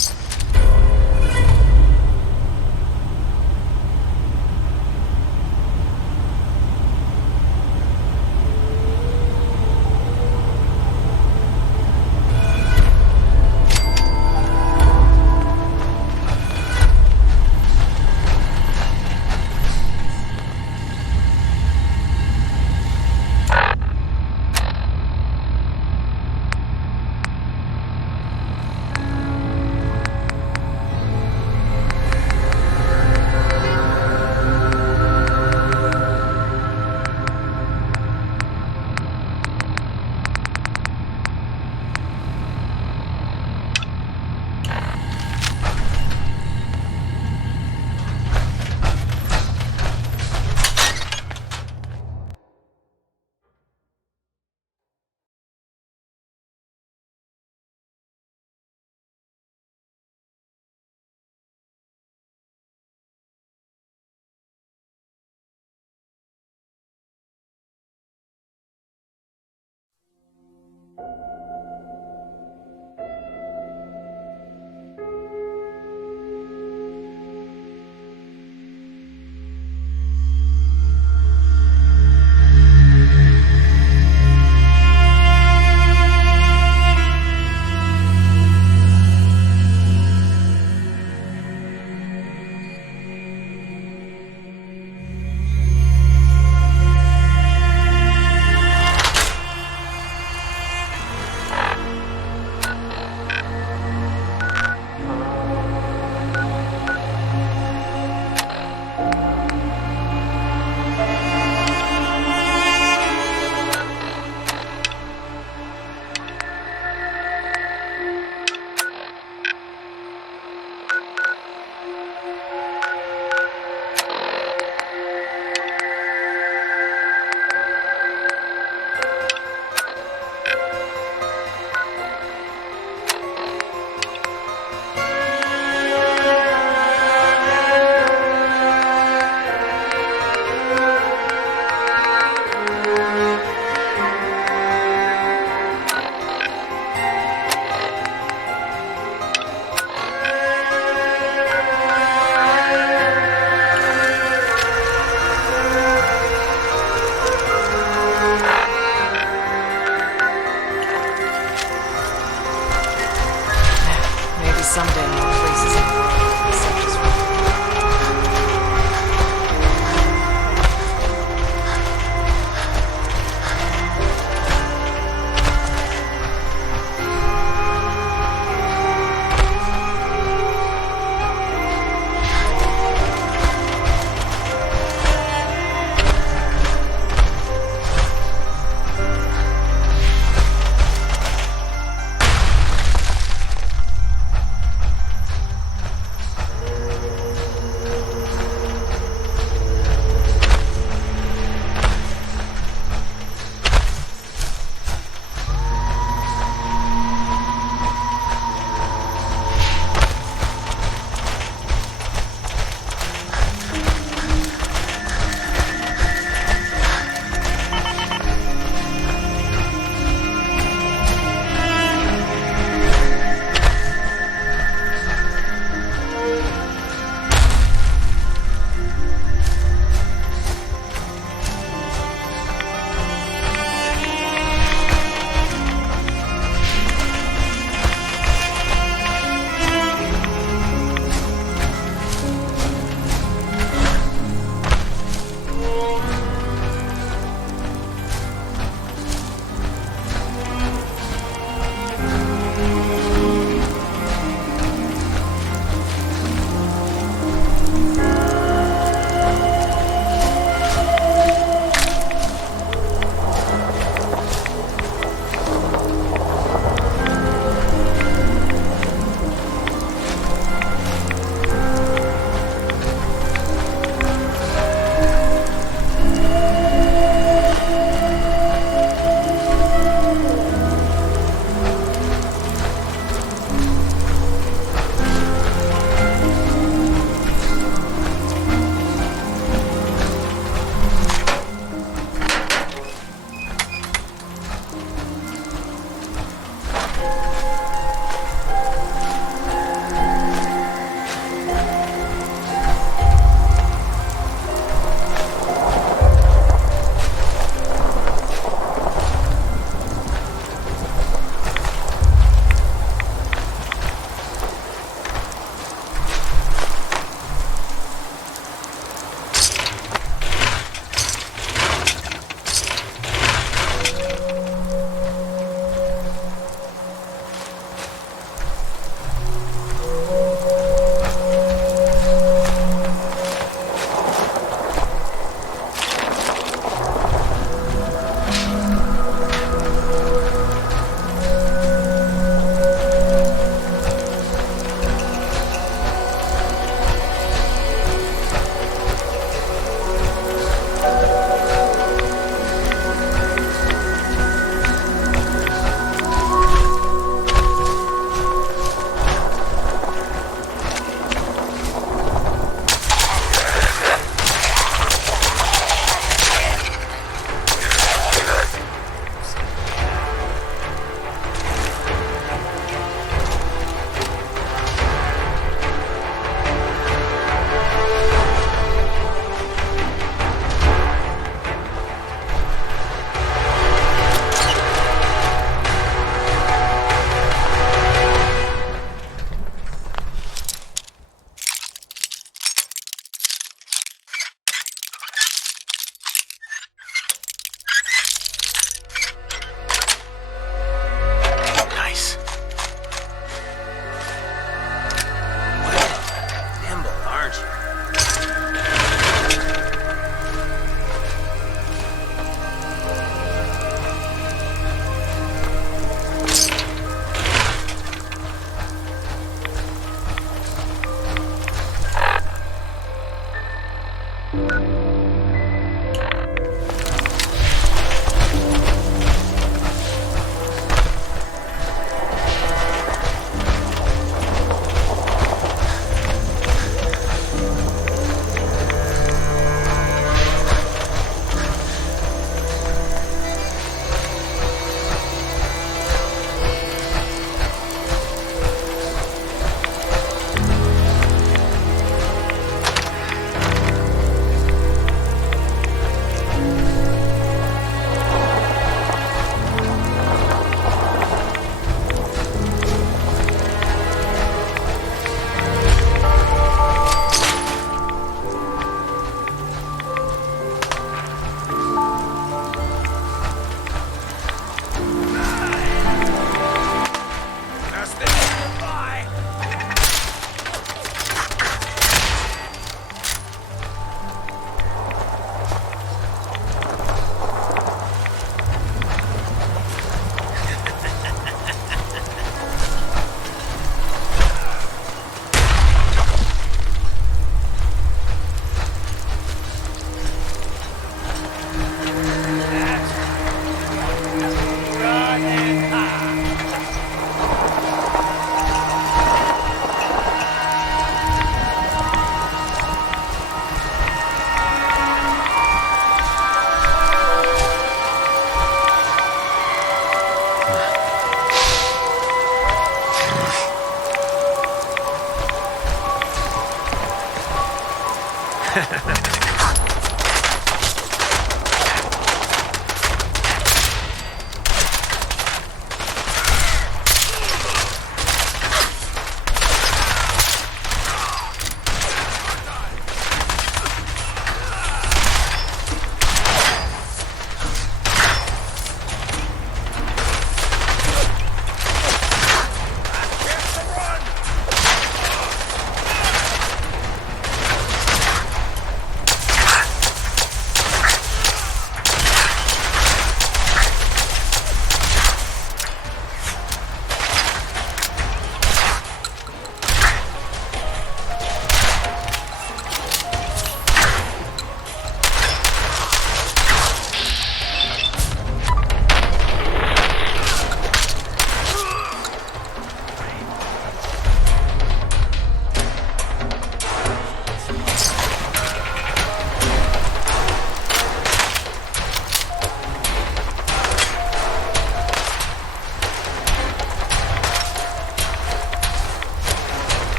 Someday more places in the world will accept us right.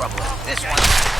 trouble as this one.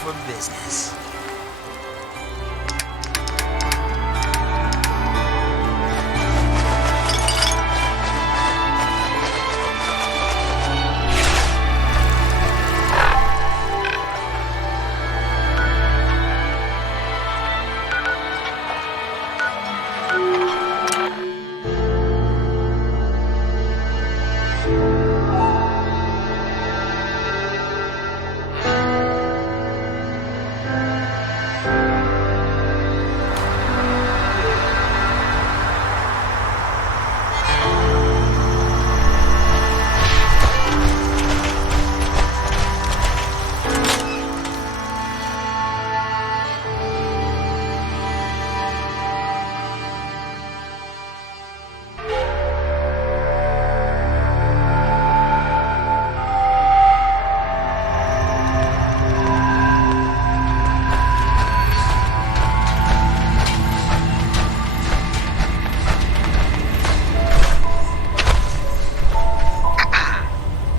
for business.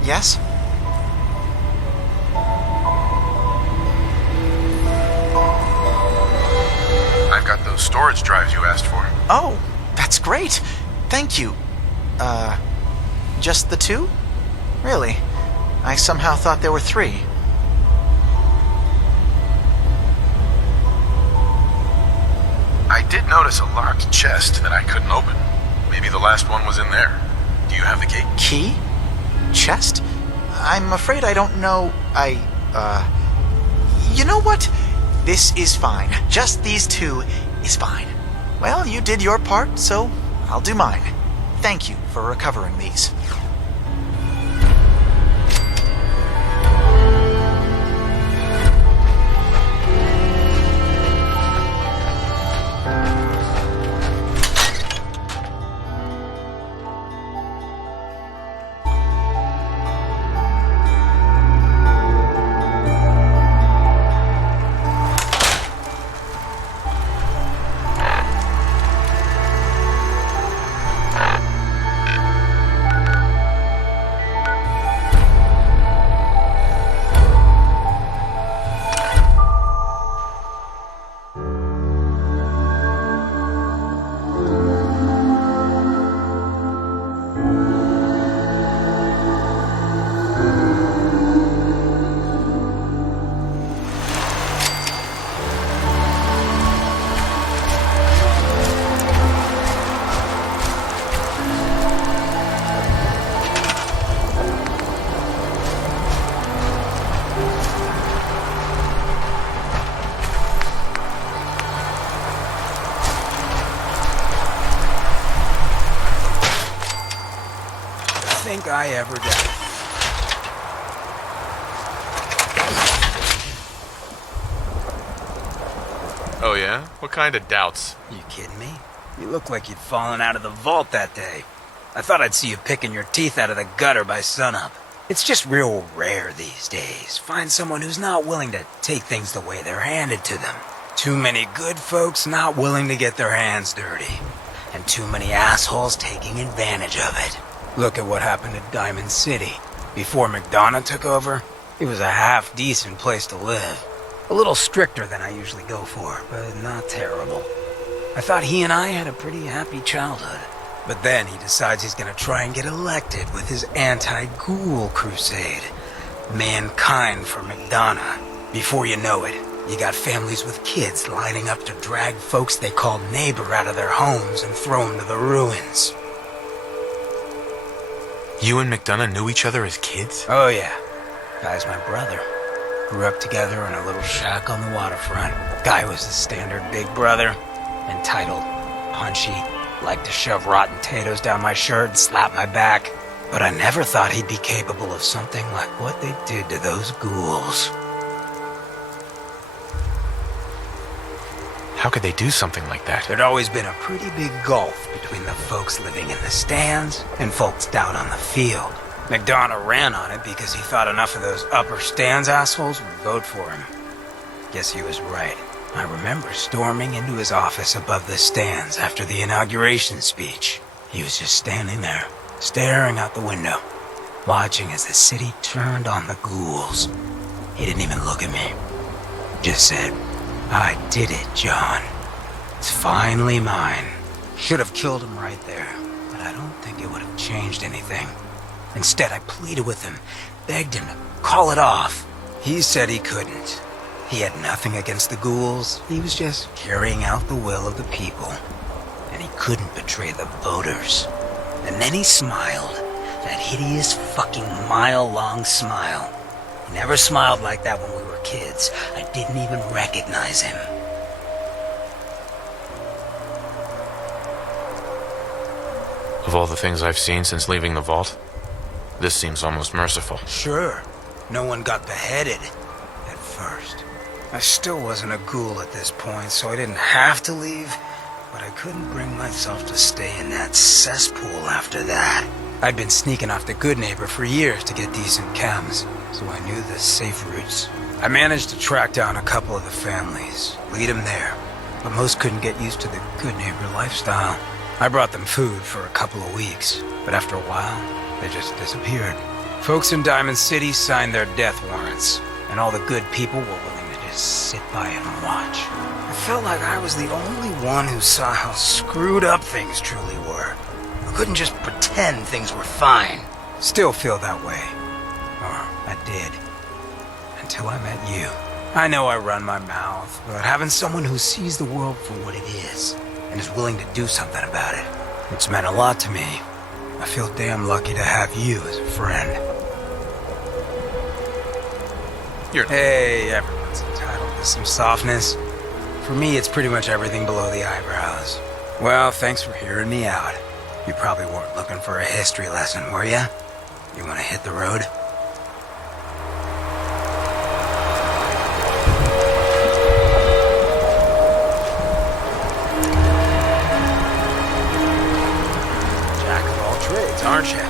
Yes? I've got those storage drives you asked for. Oh, that's great. Thank you. Just the two? Really? I somehow thought there were three. I did notice a locked chest that I couldn't open. Maybe the last one was in there. Do you have the key? Key? Chest? I'm afraid I don't know. You know what? This is fine. Just these two is fine. Well, you did your part, so I'll do mine. Thank you for recovering these. Think I ever did. Oh yeah? What kind of doubts? You kidding me? You look like you'd fallen out of the vault that day. I thought I'd see you picking your teeth out of the gutter by sunup. It's just real rare these days. Find someone who's not willing to take things the way they're handed to them. Too many good folks not willing to get their hands dirty. And too many assholes taking advantage of it. Look at what happened at Diamond City. Before McDonough took over, it was a half-decent place to live. A little stricter than I usually go for, but not terrible. I thought he and I had a pretty happy childhood. But then he decides he's gonna try and get elected with his anti-ghoul crusade. Mankind for McDonough. Before you know it, you got families with kids lining up to drag folks they call neighbor out of their homes and throw them to the ruins. You and McDonough knew each other as kids? Oh yeah. Guy's my brother. Grew up together in a little shack on the waterfront. Guy was the standard big brother. Entitled, punchy, liked to shove rotten potatoes down my shirt and slap my back. But I never thought he'd be capable of something like what they did to those ghouls. How could they do something like that? There'd always been a pretty big gulf between the folks living in the stands and folks down on the field. McDonough ran on it because he thought enough of those upper stands assholes would vote for him. Guess he was right. I remember storming into his office above the stands after the inauguration speech. He was just standing there, staring out the window, watching as the city turned on the ghouls. He didn't even look at me. Just said, "I did it, John. It's finally mine." Should have killed him right there, but I don't think it would have changed anything. Instead, I pleaded with him, begged him to call it off. He said he couldn't. He had nothing against the ghouls. He was just carrying out the will of the people. And he couldn't betray the voters. And then he smiled. That hideous fucking mile-long smile. He never smiled like that when we were kids. I didn't even recognize him. Of all the things I've seen since leaving the vault, this seems almost merciful. Sure, no one got beheaded at first. I still wasn't a ghoul at this point, so I didn't have to leave, but I couldn't bring myself to stay in that cesspool after that. I'd been sneaking off the Good Neighbor for years to get decent chems, so I knew the safe routes. I managed to track down a couple of the families, lead them there, but most couldn't get used to the Good Neighbor lifestyle. I brought them food for a couple of weeks, but after a while, they just disappeared. Folks in Diamond City signed their death warrants, and all the good people were willing to just sit by and watch. I felt like I was the only one who saw how screwed up things truly were. I couldn't just pretend things were fine. Still feel that way. Or I did. Until I met you. I know I run my mouth, but having someone who sees the world for what it is, and is willing to do something about it, it's meant a lot to me. I feel damn lucky to have you as a friend. Hey, everyone's entitled to some softness. For me, it's pretty much everything below the eyebrows. Well, thanks for hearing me out. You probably weren't looking for a history lesson, were ya? You want to hit the road? Jack of all trades, aren't you?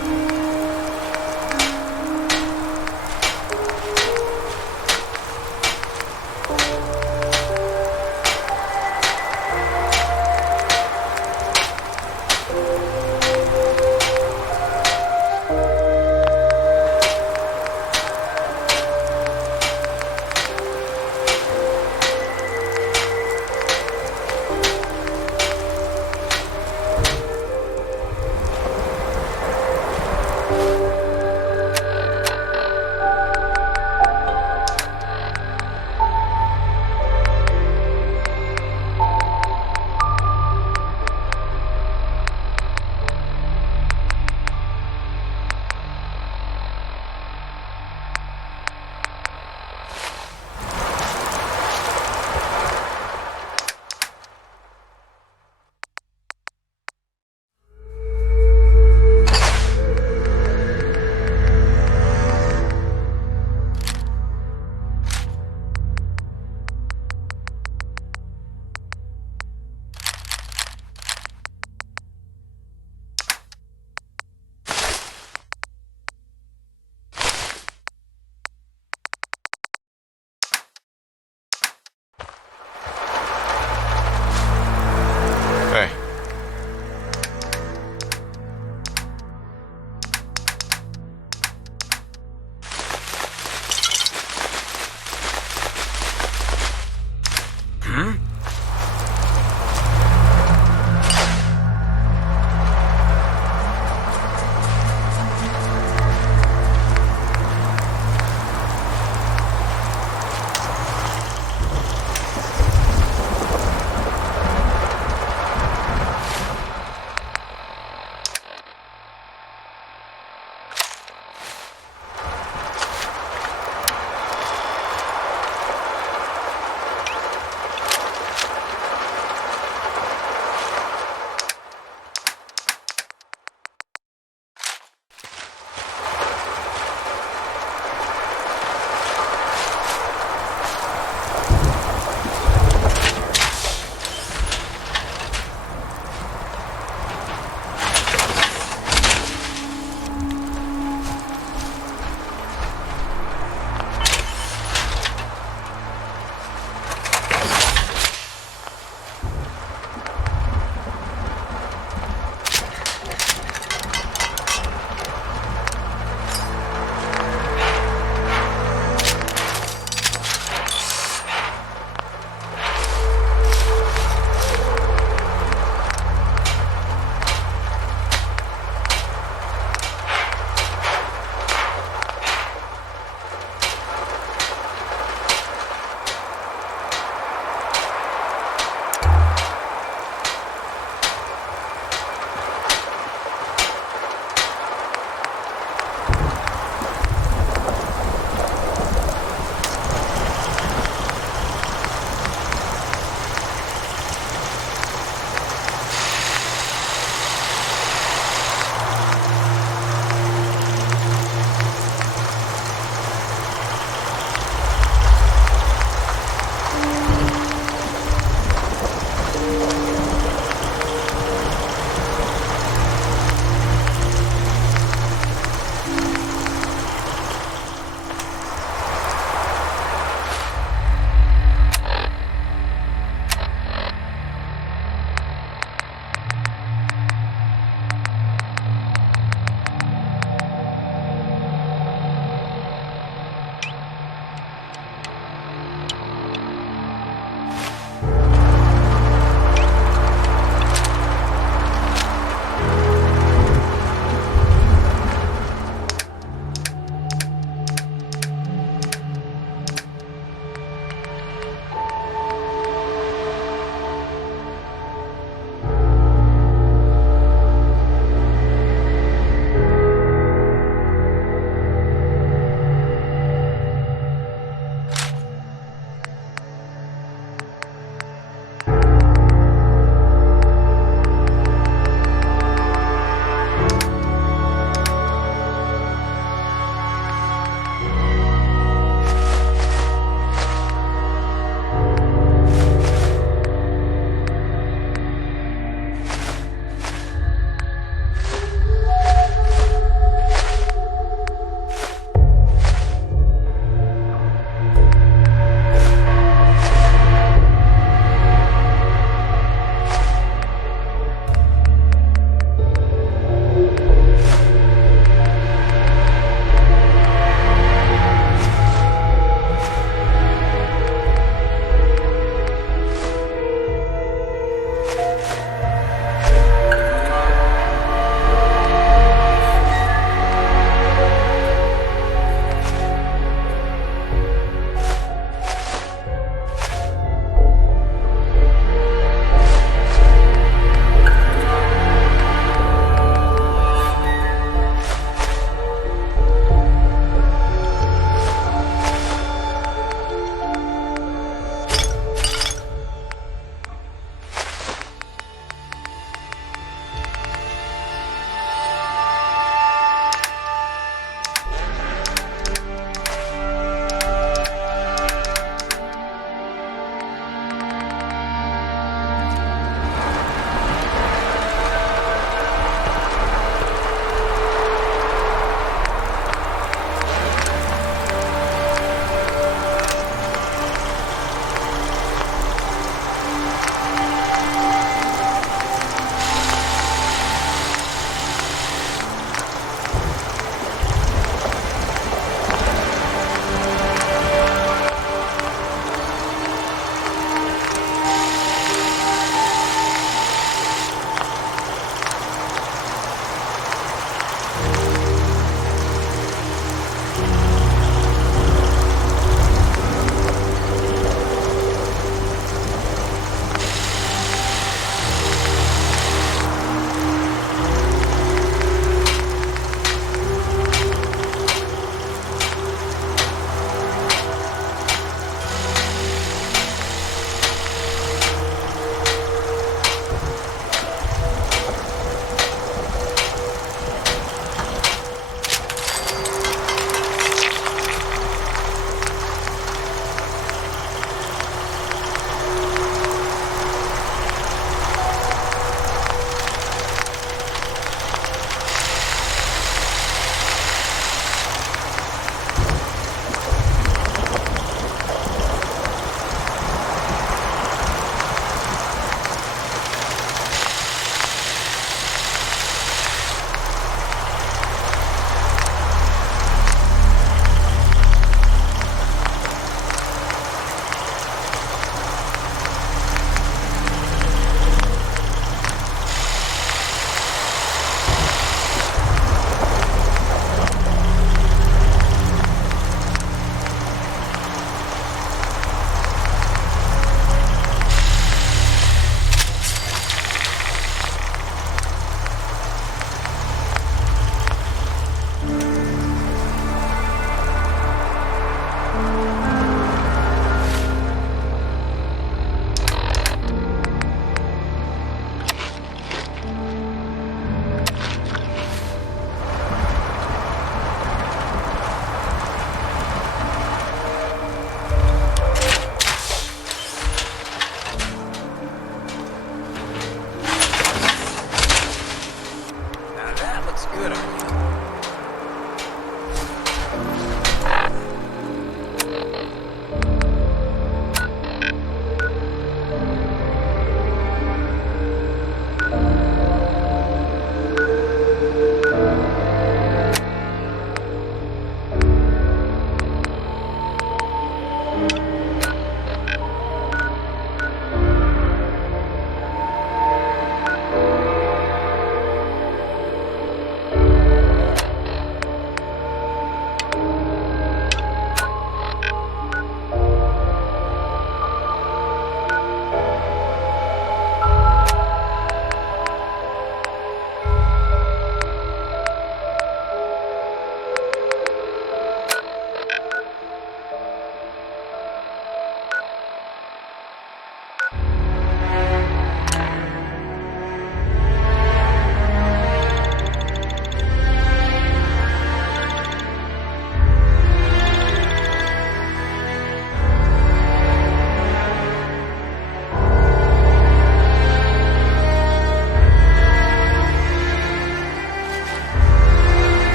Good idea.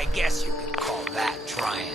I guess you could call that trying.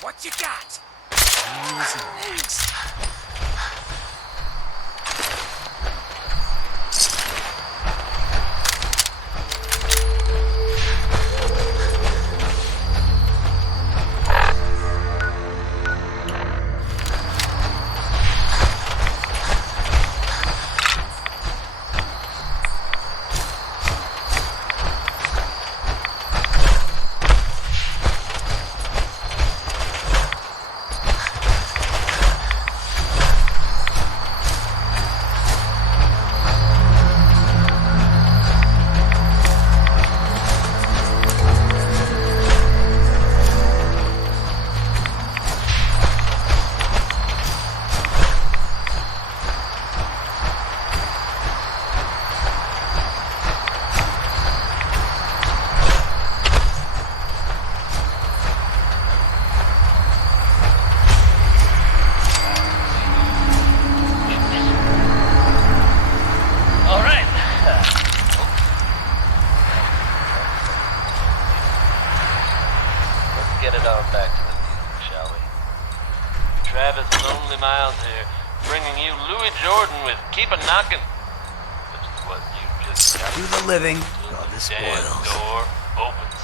What you got? Who's next? Get it on back to the music, shall we? Travis Lonely Miles here, bringing you Louis Jordan with Keep a Knockin'. Which is what you just got. Do the living, God the Damn spoils. door opens.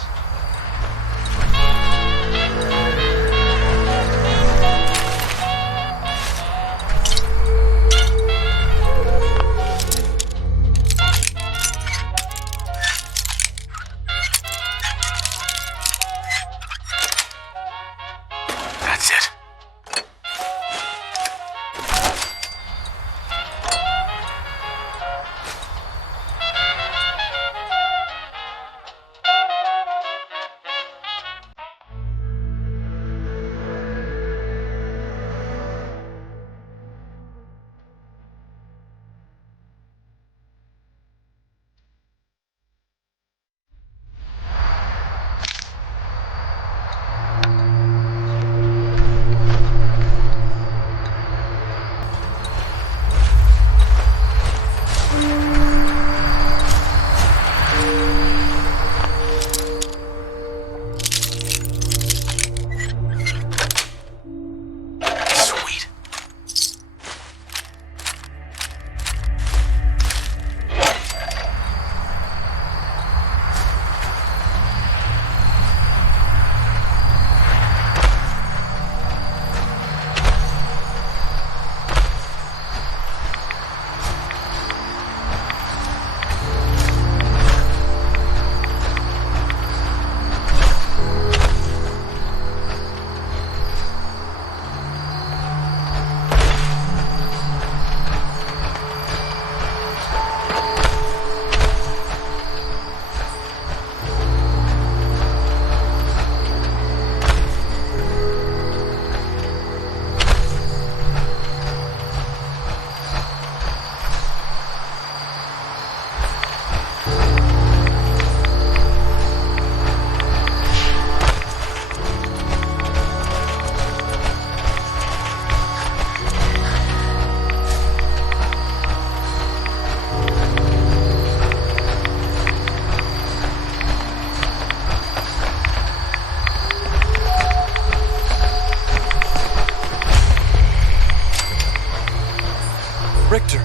Richter,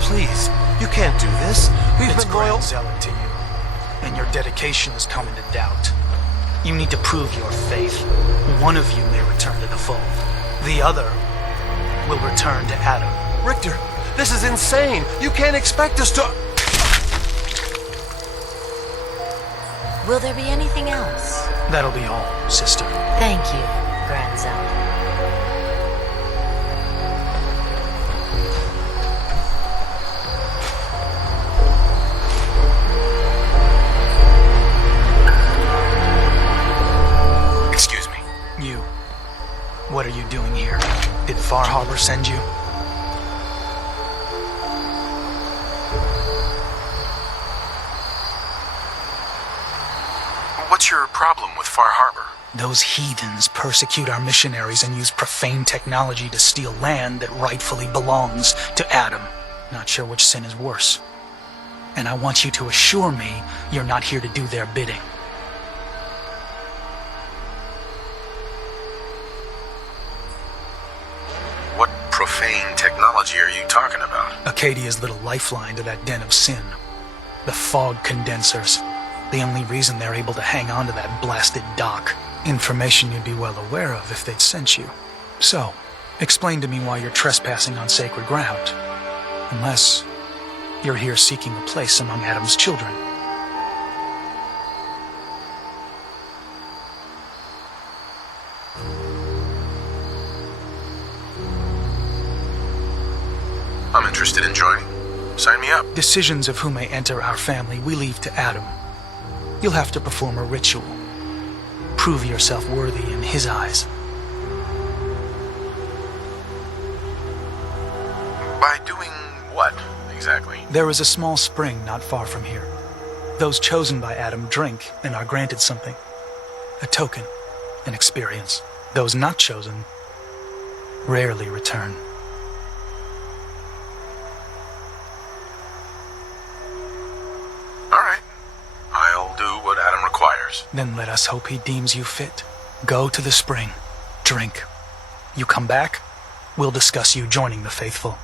please, you can't do this. We've It's been loyal. grand zealot to you, and your dedication is coming to doubt. You need to prove your faith. One of you may return to the fold. The other will return to Adam. Richter, this is insane. You can't expect us to... Will there be anything else? That'll be all, sister. Thank you, Grand Zealot. Excuse me. You. What are you doing here? Did Far Harbor send you? What's your problem with Far Harbor? Those heathens persecute our missionaries and use profane technology to steal land that rightfully belongs to Adam. Not sure which sin is worse. And I want you to assure me you're not here to do their bidding. What profane technology are you talking about? Acadia's little lifeline to that den of sin. The fog condensers. The only reason they're able to hang on to that blasted dock. Information you'd be well aware of if they'd sent you. So, explain to me why you're trespassing on sacred ground. Unless you're here seeking a place among Adam's children. I'm interested in joining. Sign me up. Decisions of who may enter our family we leave to Adam. You'll have to perform a ritual. Prove yourself worthy in his eyes. By doing what, exactly? There is a small spring not far from here. Those chosen by Adam drink and are granted something. A token, an experience. Those not chosen rarely return. All right. I'll do what Adam requires. Then let us hope he deems you fit. Go to the spring. Drink. You come back, we'll discuss you joining the faithful.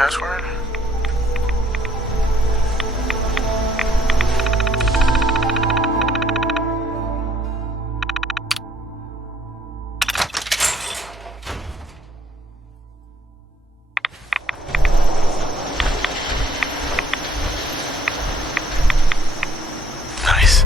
password? Nice.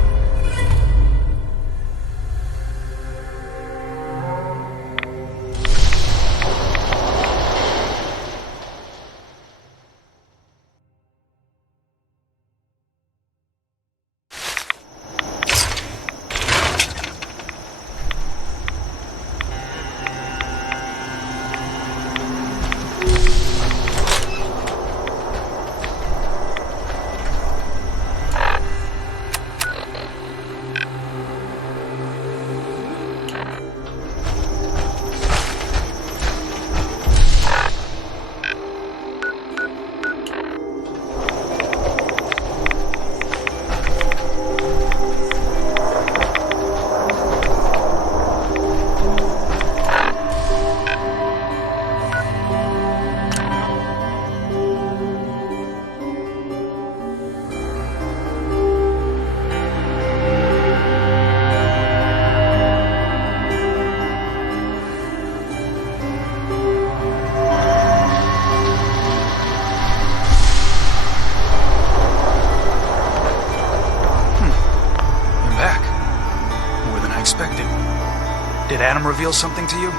Did Adam reveal something to you?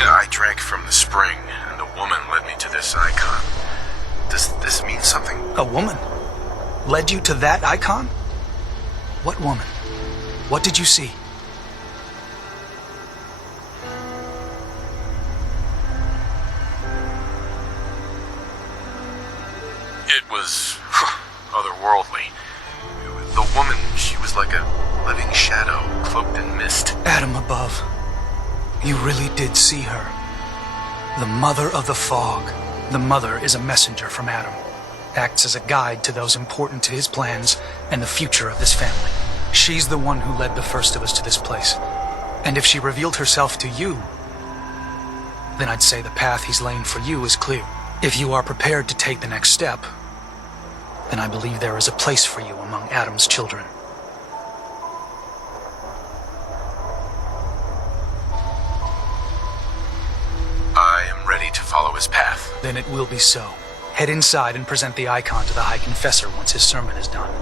I drank from the spring, and a woman led me to this icon. Does this mean something? A woman? Led you to that icon? What woman? What did you see? It was otherworldly. The woman, she was like a living shadow, cloaked in mist. Adam above. You really did see her. The Mother of the Fog. The Mother is a messenger from Adam. Acts as a guide to those important to his plans and the future of this family. She's the one who led the first of us to this place. And if she revealed herself to you, then I'd say the path he's laying for you is clear. If you are prepared to take the next step, then I believe there is a place for you among Adam's children. I am ready to follow his path. Then it will be so. Head inside and present the icon to the High Confessor once his sermon is done.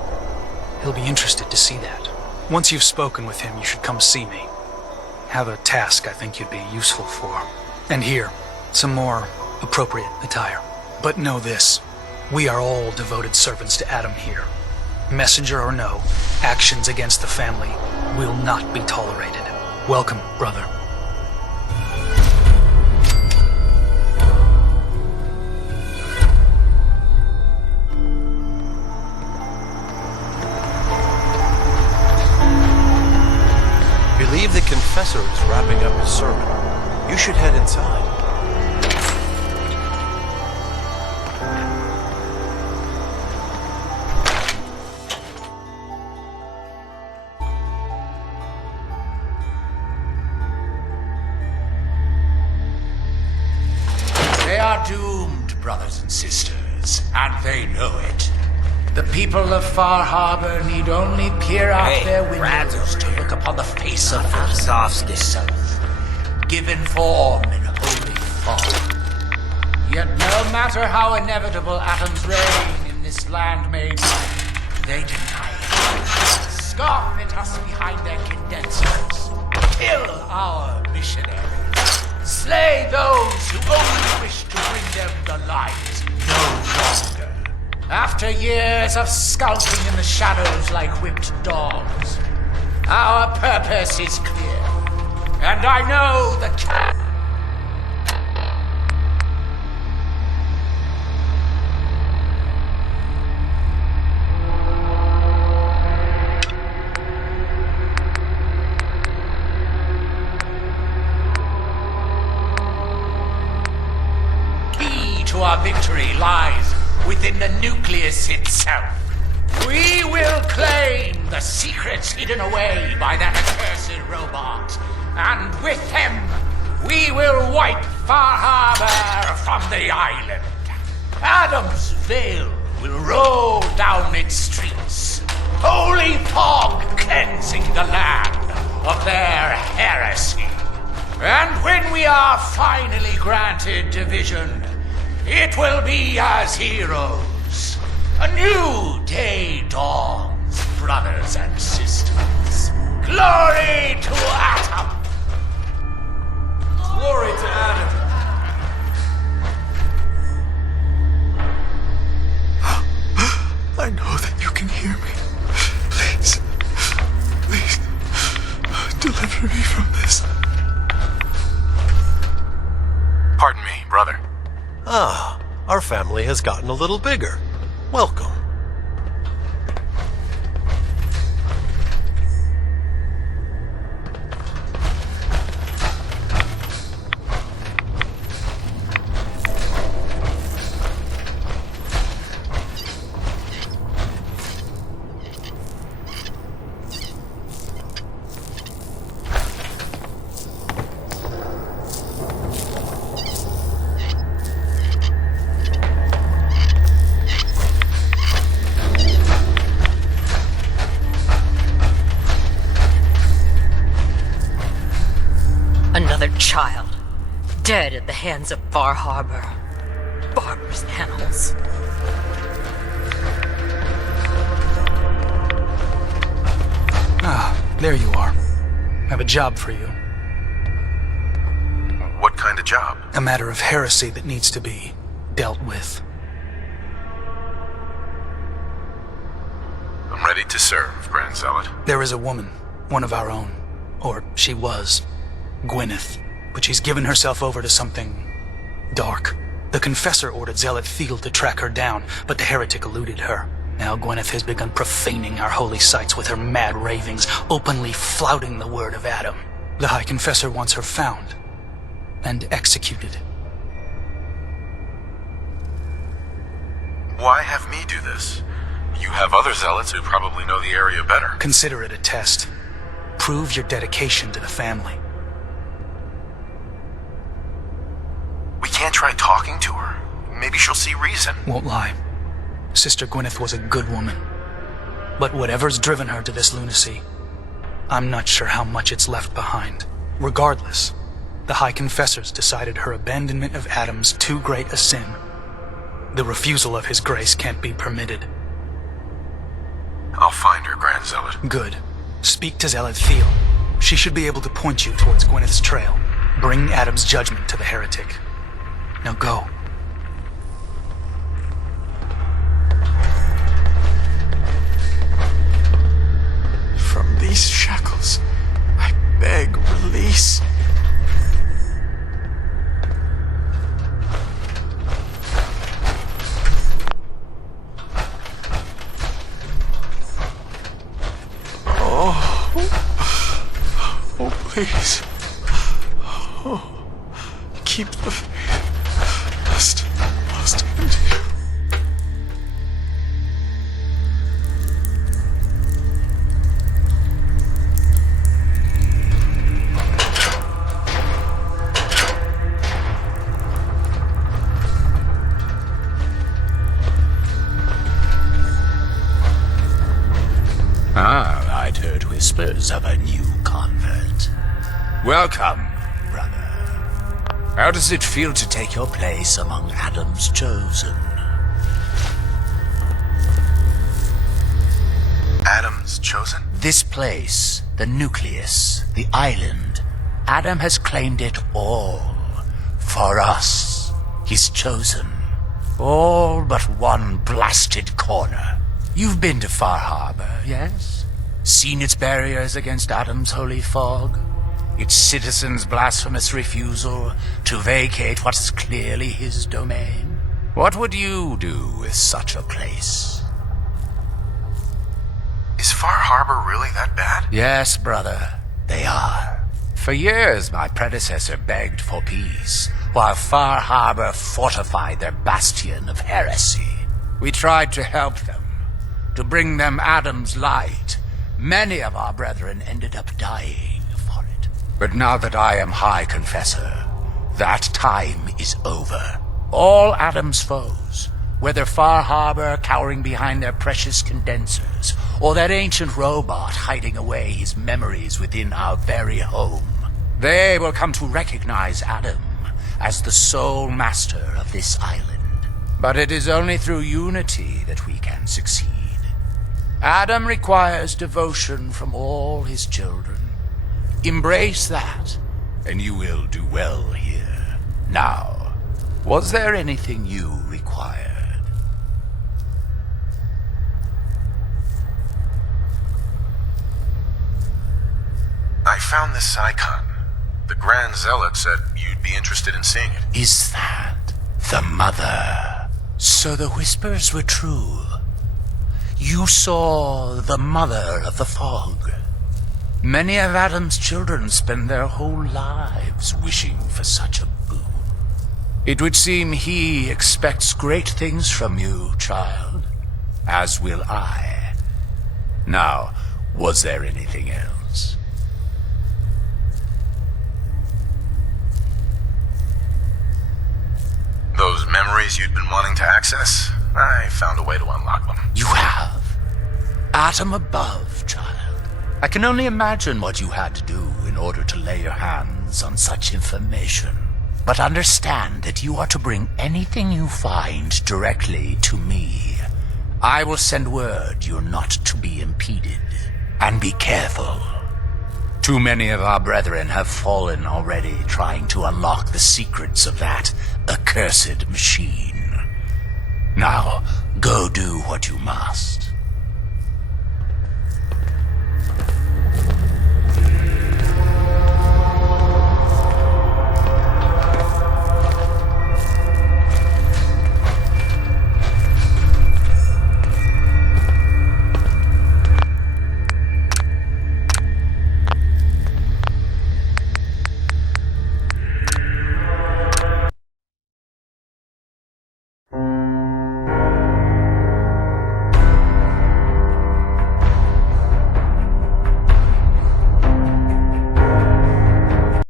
He'll be interested to see that. Once you've spoken with him, you should come see me. Have a task I think you'd be useful for. And here, some more appropriate attire. But know this, we are all devoted servants to Adam here. Messenger or no, actions against the family will not be tolerated. Welcome, brother. Believe the confessor is wrapping up his sermon. You should head inside. They are doomed, brothers and sisters, and they know it. The people of Far Harbor need only peer out their windows to look upon the face of the south, given form in holy fog. Yet no matter how inevitable atoms reign in this land may be, they deny it. Scoff at us behind their condensers. Kill our missionaries. Slay those who only wish to bring them the light no longer. After years of skulking in the shadows like whipped dogs, our purpose is clear, and I know the key to our victory lies within the nucleus itself. We will claim the secrets hidden away by that accursed robot and with him, we will wipe Far Harbor from the island. Adam's Veil will roll down its streets, holy fog cleansing the land of their heresy. And when we are finally granted division, it will be as heroes. A new day dawns, brothers and sisters. Glory to Adam! Glory to Adam! I know that you can hear me. Please, deliver me from this. Pardon me, brother. Ah, our family has gotten a little bigger. Welcome. Another child, dead at the hands of Far Harbor. Barbarous animals. Ah, there you are. I have a job for you. What kind of job? A matter of heresy that needs to be dealt with. I'm ready to serve, Grand Zealot. There is a woman, one of our own. Or she was. Gwyneth. But she's given herself over to something dark. The Confessor ordered Zealot Thiel to track her down, but the heretic eluded her. Now Gwyneth has begun profaning our holy sites with her mad ravings, openly flouting the word of Adam. The High Confessor wants her found and executed. Why have me do this? You have other zealots who probably know the area better. Consider it a test. Prove your dedication to the family. We can't try talking to her. Maybe she'll see reason. Won't lie. Sister Gwyneth was a good woman. But whatever's driven her to this lunacy, I'm not sure how much it's left behind. Regardless, the High Confessors decided her abandonment of Adam's too great a sin. The refusal of his grace can't be permitted. I'll find her, Grand Zealot. Good. Speak to Zealot Thiel. She should be able to point you towards Gwyneth's trail. Bring Adam's judgment to the heretic. Now go. From these shackles, I beg release. Oh, please. Oh, keep the faith. Must end here. Ah, I'd heard whispers of a new convert. Welcome, brother. How does it feel to take your place among Adam's chosen? Adam's chosen? This place, the nucleus, the island, Adam has claimed it all. For us, his chosen. All but one blasted corner. You've been to Far Harbor, yes? Seen its barriers against Adam's holy fog? Its citizens' blasphemous refusal to vacate what is clearly his domain? What would you do with such a place? Is Far Harbor really that bad? Yes, brother, they are. For years, my predecessor begged for peace, while Far Harbor fortified their bastion of heresy. We tried to help them, to bring them Adam's light. Many of our brethren ended up dying for it. But now that I am High Confessor, that time is over. All Adam's foes, whether Far Harbor cowering behind their precious condensers, or that ancient robot hiding away his memories within our very home, they will come to recognize Adam as the sole master of this island. But it is only through unity that we can succeed. Adam requires devotion from all his children. Embrace that, and you will do well here. Now, was there anything you required? I found this icon. The Grand Zealot said you'd be interested in seeing it. Is that the Mother? So the whispers were true. You saw the Mother of the Fog. Many of Adam's children spend their whole lives wishing for such a boon. It would seem he expects great things from you, child, as will I. Now, was there anything else? Those memories you'd been wanting to access? I found a way to unlock them. You have? Atom above, child. I can only imagine what you had to do in order to lay your hands on such information. But understand that you are to bring anything you find directly to me. I will send word you're not to be impeded. And be careful. Too many of our brethren have fallen already trying to unlock the secrets of that accursed machine. Now, go do what you must.